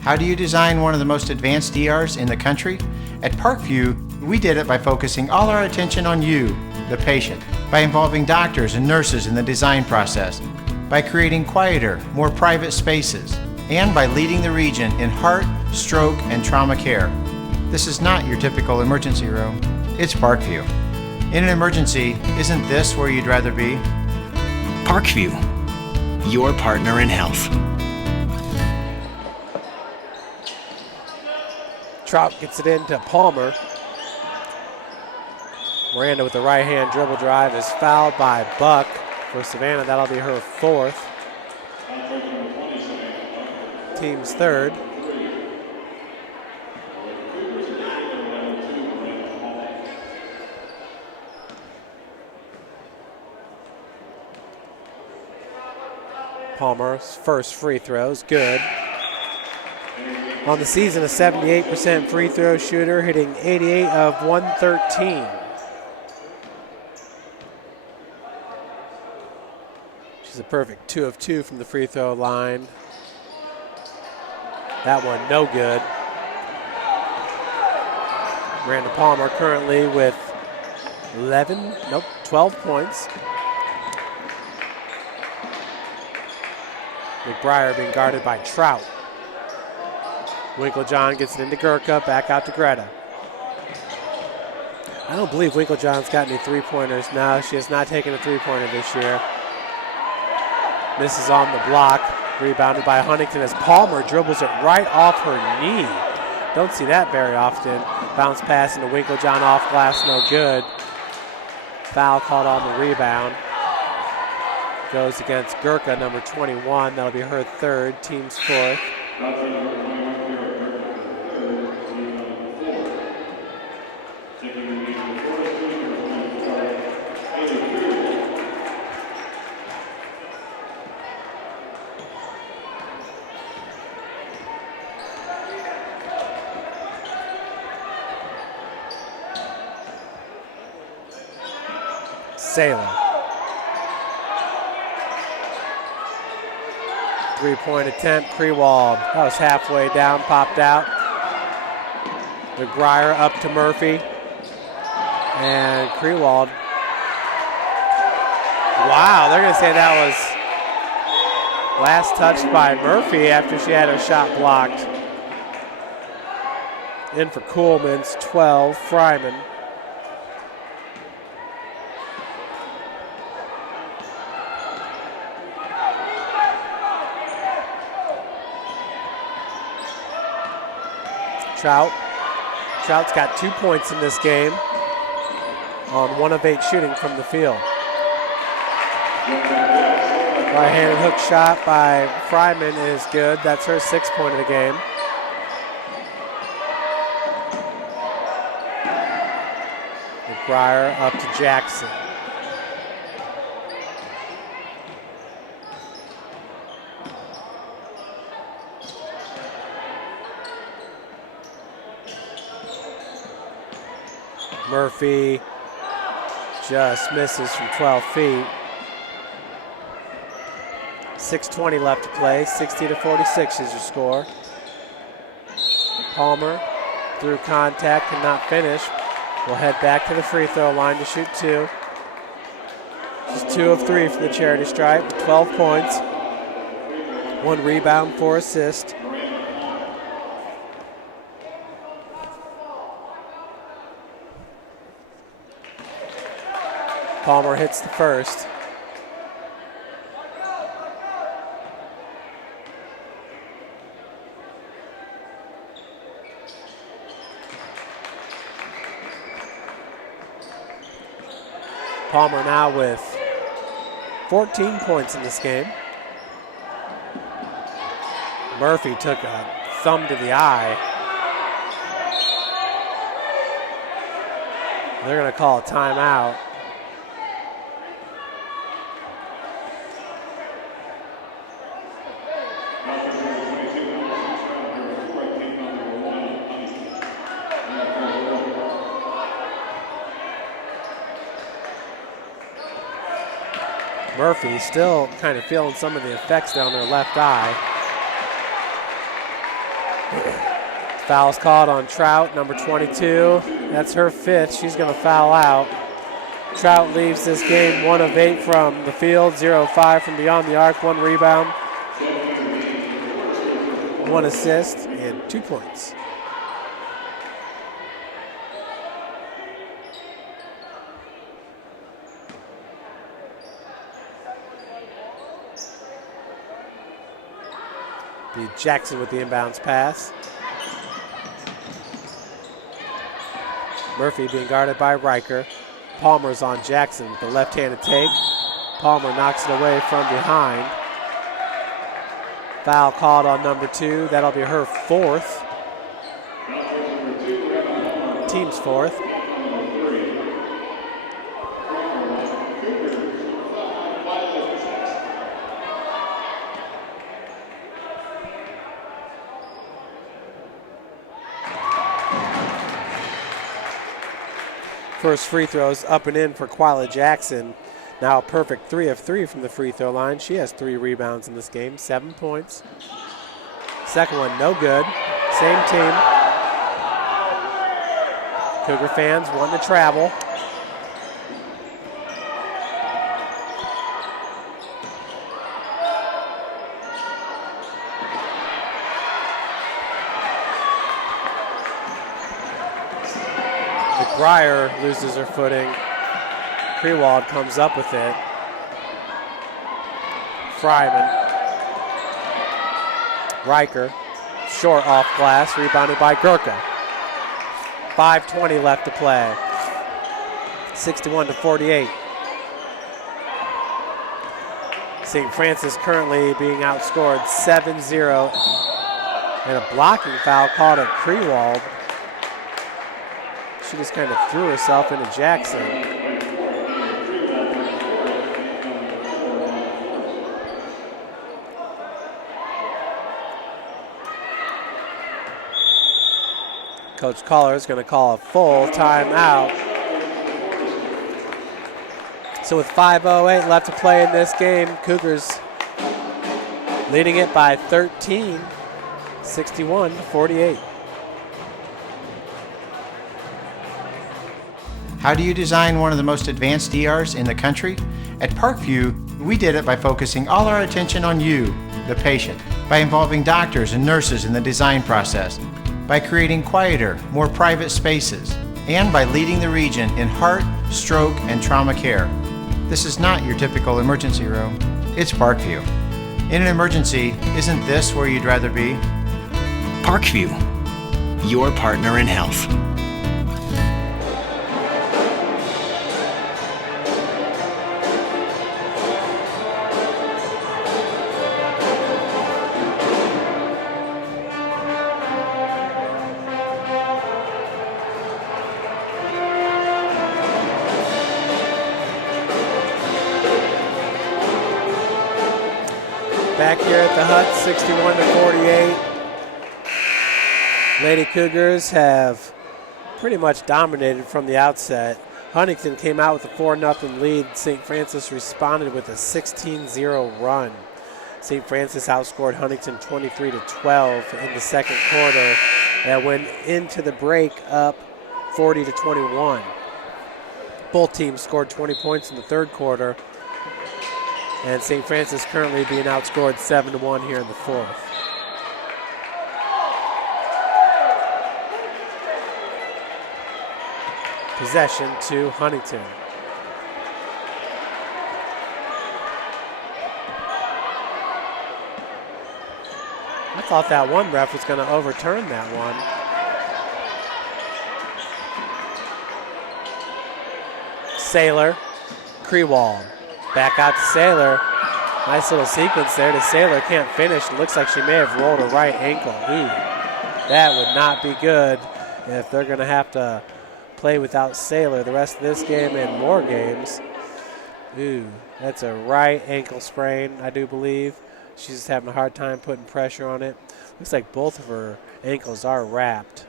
How do you design one of the most advanced ERs in the country? At Parkview, we did it by focusing all our attention on you, the patient, by involving doctors and nurses in the design process, by creating quieter, more private spaces, and by leading the region in heart, stroke, and trauma care. This is not your typical emergency room. It's Parkview. In an emergency, isn't this where you'd rather be? Parkview, your partner in health. Trout gets it into Palmer. Miranda with the right hand dribble drive is fouled by Buck for Savannah. That'll be her 4th. Team's 3rd. Palmer's first free throw is good. On the season, a 78% free throw shooter, hitting 88 of 113. She's a perfect 2 of 2 from the free throw line. That one no good. Miranda Palmer currently with 12 points. McBryar being guarded by Trout. Winklejohn gets it into Gurka, back out to Greta. I don't believe Winklejohn's got any three-pointers. No, she has not taken a three-pointer this year. Misses on the block, rebounded by Huntington as Palmer dribbles it right off her knee. Don't see that very often. Bounce pass into Winklejohn off glass, no good. Foul called on the rebound. Goes against Gurka, number 21. That'll be her 3rd, team's 4th. Saylor. 3-point attempt, Krewald. That was halfway down, popped out. McBryar up to Murphy. And Krewald. Wow, they're going to say that was last touched by Murphy after she had her shot blocked. In for Coolman's 12, Fryman. Trout's got 2 points in this game on 1 of 8 shooting from the field. Right-handed hook shot by Fryman is good. That's her 6th point of the game. McBryar up to Jackson. Murphy just misses from 12 feet. 6:20 left to play. 60-46 is your score. Palmer through contact, cannot finish. Will head back to the free throw line to shoot 2. Just 2 of 3 from the charity stripe, 12 points. 1 rebound, 4 assists. Palmer hits the first. Palmer now with 14 points in this game. Murphy took a thumb to the eye. They're going to call a timeout. Murphy still kind of feeling some of the effects down their left eye. Foul's called on Trout, number 22. That's her 5th. She's going to foul out. Trout leaves this game 1 of 8 from the field, 0 of 5 from beyond the arc, 1 rebound, 1 assist, and 2 points. Be Jackson with the inbounds pass. Murphy being guarded by Riker. Palmer's on Jackson with the left-handed take. Palmer knocks it away from behind. Foul called on number 2. That'll be her 4th. Team's 4th. First free throws up and in for Quila Jackson. Now a perfect 3 of 3 from the free throw line. She has 3 rebounds in this game, 7 points. Second one, no good. Same team. Cougar fans wanting to travel. McBryar loses her footing. Krewald comes up with it. Fryman. Riker, short off glass, rebounded by Gurka. 5:20 left to play. 61-48. St. Francis currently being outscored 7-0. And a blocking foul called at Krewald. She just kind of threw herself into Jackson. Coach Collar is going to call a full timeout. So with 5:08 left to play in this game, Cougars leading it by 13, 61-48. How do you design one of the most advanced ERs in the country? At Parkview, we did it by focusing all our attention on you, the patient, by involving doctors and nurses in the design process, by creating quieter, more private spaces, and by leading the region in heart, stroke, and trauma care. This is not your typical emergency room. It's Parkview. In an emergency, isn't this where you'd rather be? Parkview, your partner in health. Back here at the Hut, 61-48. Lady Cougars have pretty much dominated from the outset. Huntington came out with a 4-0 lead. St. Francis responded with a 16-0 run. St. Francis outscored Huntington 23-12 in the second quarter and went into the break up 40-21. Both teams scored 20 points in the third quarter, and St. Francis currently being outscored 7-1 here in the fourth. Possession to Huntington. I thought that one ref was going to overturn that one. Saylor, Krewald, back out to Saylor. Nice little sequence there to Saylor, can't finish. It looks like she may have rolled her right ankle. Ooh, that would not be good if they're going to have to play without Saylor the rest of this game and more games. Ooh, that's a right ankle sprain, I do believe. She's just having a hard time putting pressure on it. Looks like both of her ankles are wrapped.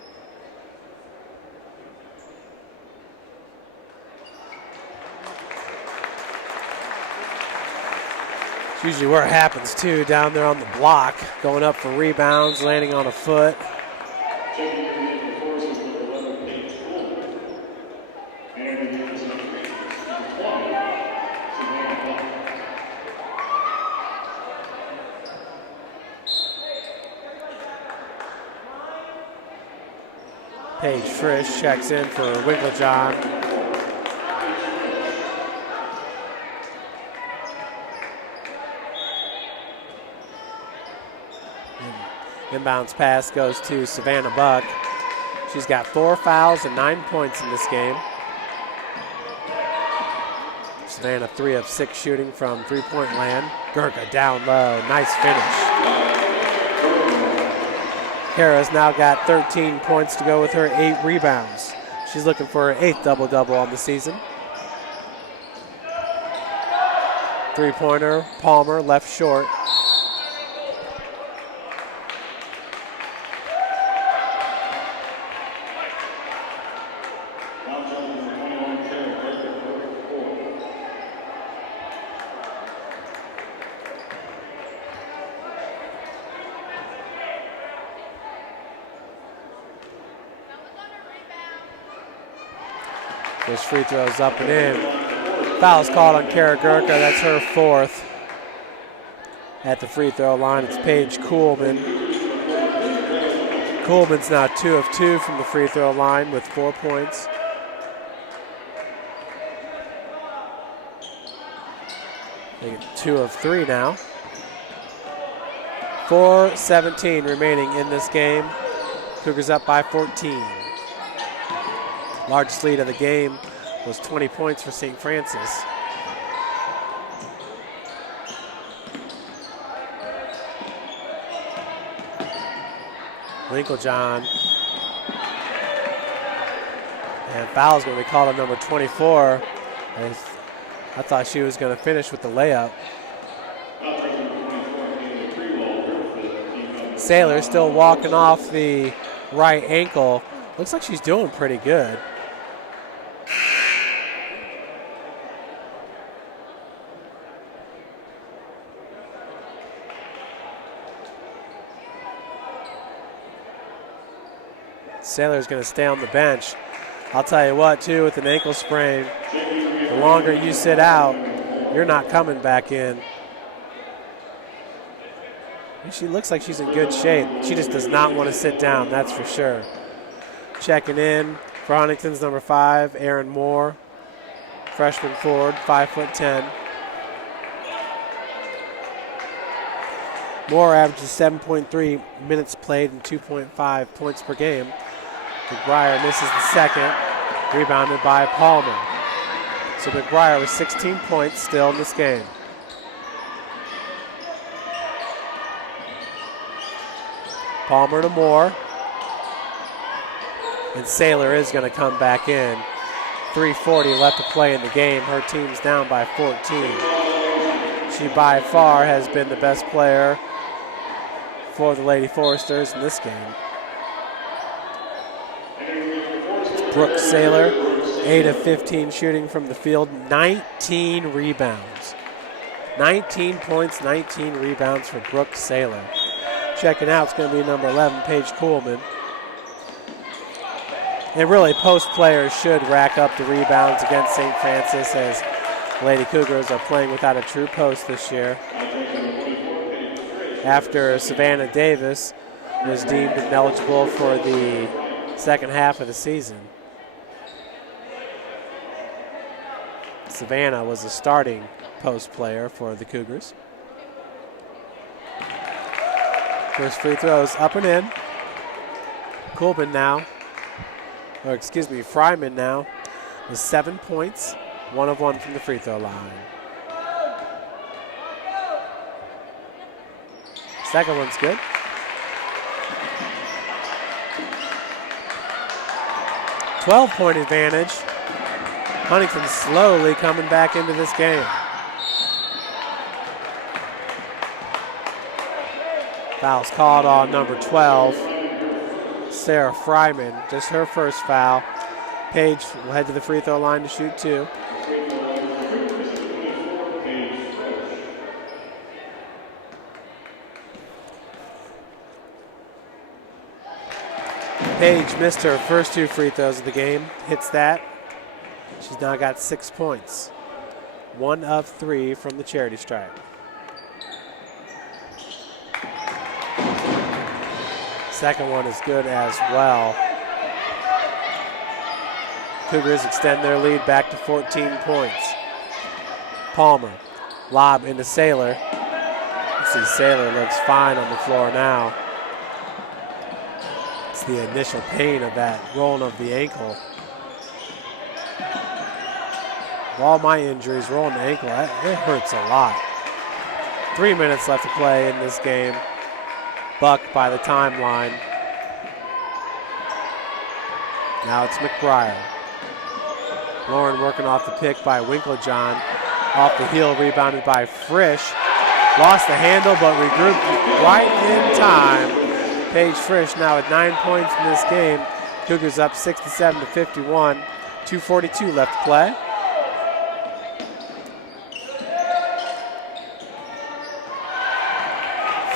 It's usually where it happens too, down there on the block, going up for rebounds, landing on a foot. Paige Frisch checks in for Winklejohn. Inbounds pass goes to Savannah Buck. She's got 4 fouls and 9 points in this game. Savannah 3 of 6 shooting from three-point land. Gurka down low, nice finish. Kara's now got 13 points to go with her 8 rebounds. She's looking for her 8th double-double on the season. Three-pointer, Palmer, left short. Those free throws up and in. Foul's called on Kara Gurka. That's her 4th. At the free throw line, it's Paige Kuhlman. Kuhlman's now 2 of 2 from the free throw line with 4 points. They get 2 of 3 now. 4:17 remaining in this game. Cougars up by 14. Largest lead of the game was 20 points for St. Francis. Winklejohn. And foul's going to be called on number 24. I thought she was going to finish with the layup. Saylor still walking off the right ankle. Looks like she's doing pretty good. Saylor's going to stay on the bench. I'll tell you what, too, with an ankle sprain, the longer you sit out, you're not coming back in. She looks like she's in good shape. She just does not want to sit down, that's for sure. Checking in for Huntington's number 5, Erin Moore, freshman forward, 5'10". Moore averages 7.3 minutes played and 2.5 points per game. McBryar misses the second, rebounded by Palmer. So McBryar with 16 points still in this game. Palmer to Moore. And Saylor is going to come back in. 3:40 left to play in the game. Her team's down by 14. She by far has been the best player for the Lady Foresters in this game. Brooke Saylor, 8 of 15 shooting from the field, 19 rebounds. 19 points, 19 rebounds for Brooke Saylor. Checking out is going to be number 11, Paige Coolman. And really, post players should rack up the rebounds against St. Francis, as Lady Cougars are playing without a true post this year, after Savannah Davis was deemed ineligible for the second half of the season. Savannah was a starting post player for the Cougars. First free throw is up and in. Coolman now, or excuse me, Fryman now with 7 points, 1 of 1 from the free throw line. Second one's good. .12 advantage. Huntington slowly coming back into this game. Foul's called on number 12, Sarah Fryman, just her first foul. Paige will head to the free throw line to shoot 2. Paige missed her first 2 free throws of the game, hits that. She's now got 6 points. 1 of 3 from the charity stripe. Second one is good as well. Cougars extend their lead back to 14 points. Palmer, lob into Saylor. You see Saylor looks fine on the floor now. It's the initial pain of that rolling of the ankle. Of all my injuries, rolling the ankle, it hurts a lot. 3 minutes left to play in this game. Buck by the timeline. Now it's McBryar. Lauren working off the pick by Winklejohn. Off the heel, rebounded by Frisch. Lost the handle, but regrouped right in time. Paige Frisch now with 9 points in this game. Cougars up 67 to 51. 2:42 left to play.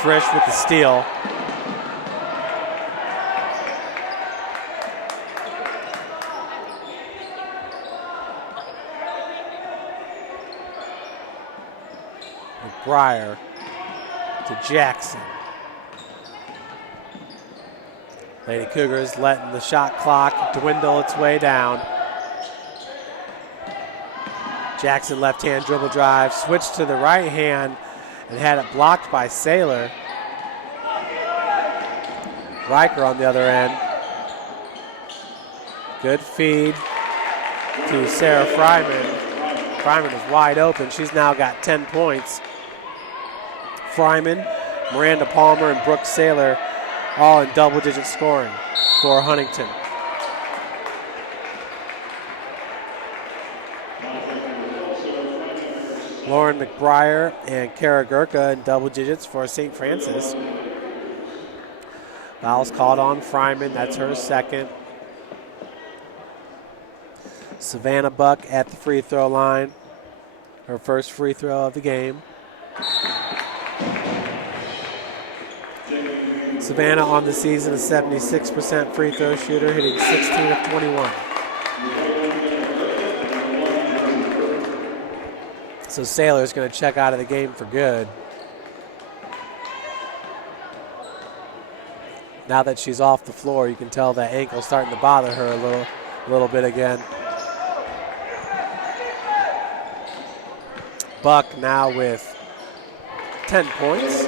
Frisch with the steal. McBryar to Jackson. Lady Cougars letting the shot clock dwindle its way down. Jackson left hand dribble drive, switched to the right hand and had it blocked by Saylor. Riker on the other end. Good feed to Sarah Fryman. Fryman is wide open. She's now got 10 points. Fryman, Miranda Palmer, and Brooke Saylor all in double-digit scoring for Huntington. Lauren McBryar and Kara Gurka in double digits for St. Francis. Foul's called on Fryman. That's her second. Savannah Buck at the free throw line. Her first free throw of the game. Savannah on the season, a 76% free throw shooter, hitting 16 of 21. So Saylor's going to check out of the game for good. Now that she's off the floor, you can tell that ankle's starting to bother her a little bit again. Buck now with 10 points.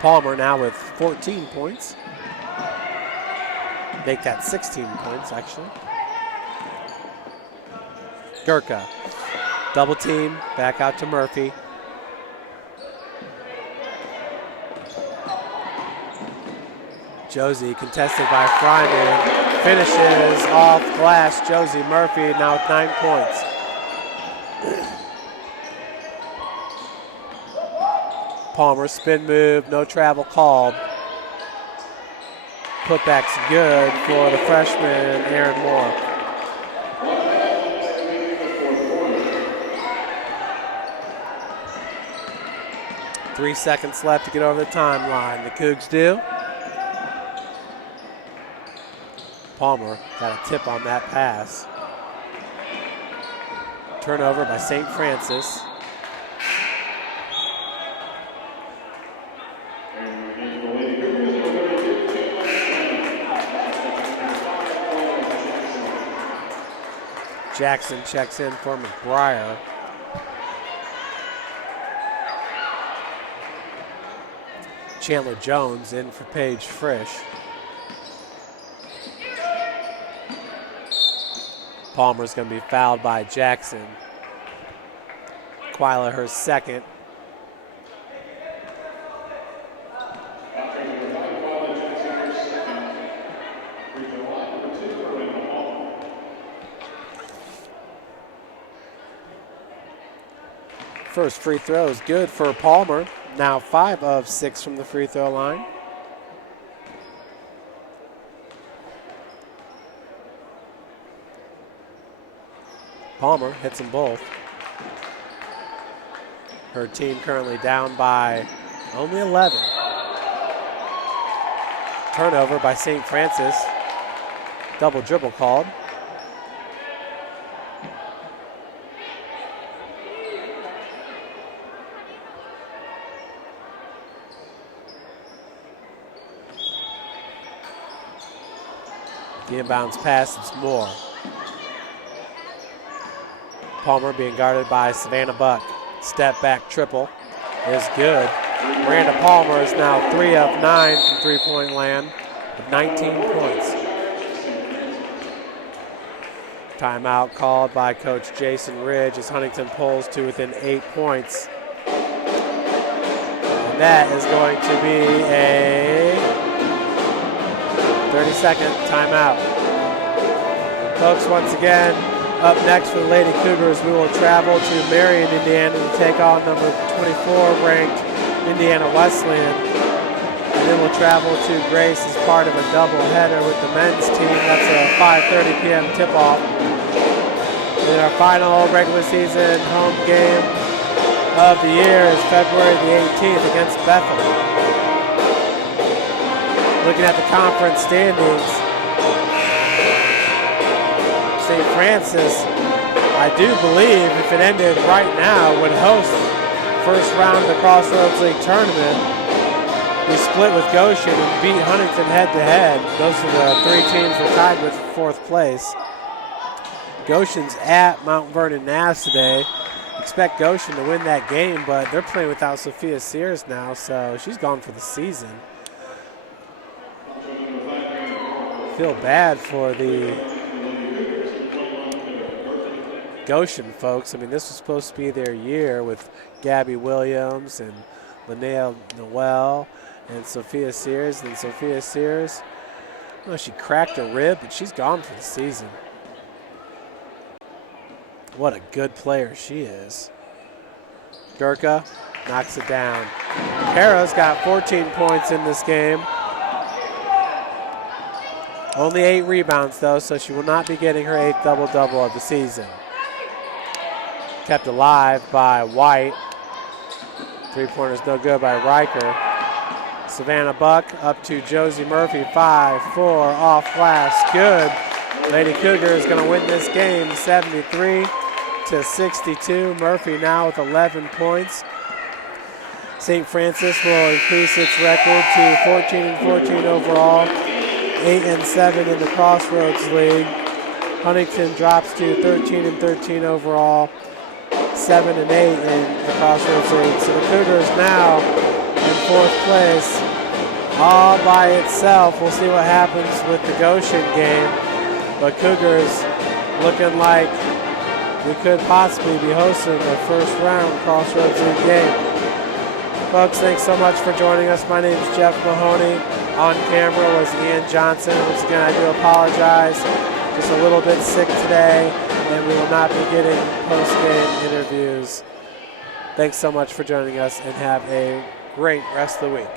Palmer now with 14 points. Make that 16 points, actually. Gurka, double team, back out to Murphy. Josie contested by Fryman, finishes off glass. Josie Murphy now with 9 points. Palmer spin move, no travel called. Putback's good for the freshman, Aaron Moore. Three seconds left to get over the timeline. The Cougs do. Palmer got a tip on that pass. Turnover by St. Francis. Jackson checks in for McBryar. Chandler Jones in for Paige Frisch. Palmer's going to be fouled by Jackson. Quila her second. First free throw is good for Palmer. Now 5 of 6 from the free throw line. Palmer hits them both. Her team currently down by only 11. Turnover by St. Francis. Double dribble called. The inbounds pass, it's Moore. Palmer being guarded by Savannah Buck. Step back triple is good. Miranda Palmer is now 3 of 9 from three-point land with 19 points. Timeout called by Coach Jason Ridge as Huntington pulls to within 8 points. And that is going to be a 30-second timeout. Folks, once again, up next for the Lady Cougars, we will travel to Marion, Indiana to take on number 24 ranked Indiana Wesleyan. And then we'll travel to Grace as part of a doubleheader with the men's team. That's a 5:30 p.m. tip-off. And our final regular season home game of the year is February the 18th against Bethel. Looking at the conference standings, St. Francis, I do believe, if it ended right now, would host first round of the Crossroads League tournament. We split with Goshen and beat Huntington head-to-head. Those are the 3 teams we're tied with for 4th place. Goshen's at Mount Vernon Nass today. Expect Goshen to win that game, but they're playing without Sophia Sears now, so she's gone for the season. Feel bad for the Goshen folks. I mean, this was supposed to be their year with Gabby Williams and Linnea Noel and Sophia Sears. And Sophia Sears, well, she cracked a rib, but she's gone for the season. What a good player she is. Gurka knocks it down. Harrow's got 14 points in this game. Only 8 rebounds, though, so she will not be getting her 8th double-double of the season. Kept alive by White. Three-pointer's no good by Riker. Savannah Buck up to Josie Murphy. 5-4 off glass. Good. Lady Cougar is going to win this game 73-62. Murphy now with 11 points. St. Francis will increase its record to 14-14 overall. 8-7 in the Crossroads League. Huntington drops to 13-13 overall. 7-8 in the Crossroads League. So the Cougars now in 4th place all by itself. We'll see what happens with the Goshen game. But Cougars looking like we could possibly be hosting the first round Crossroads League game. Folks, thanks so much for joining us. My name is Jeff Mahoney. On camera was Ian Johnson. Once again, I do apologize. Just a little bit sick today, and we will not be getting post-game interviews. Thanks so much for joining us, and have a great rest of the week.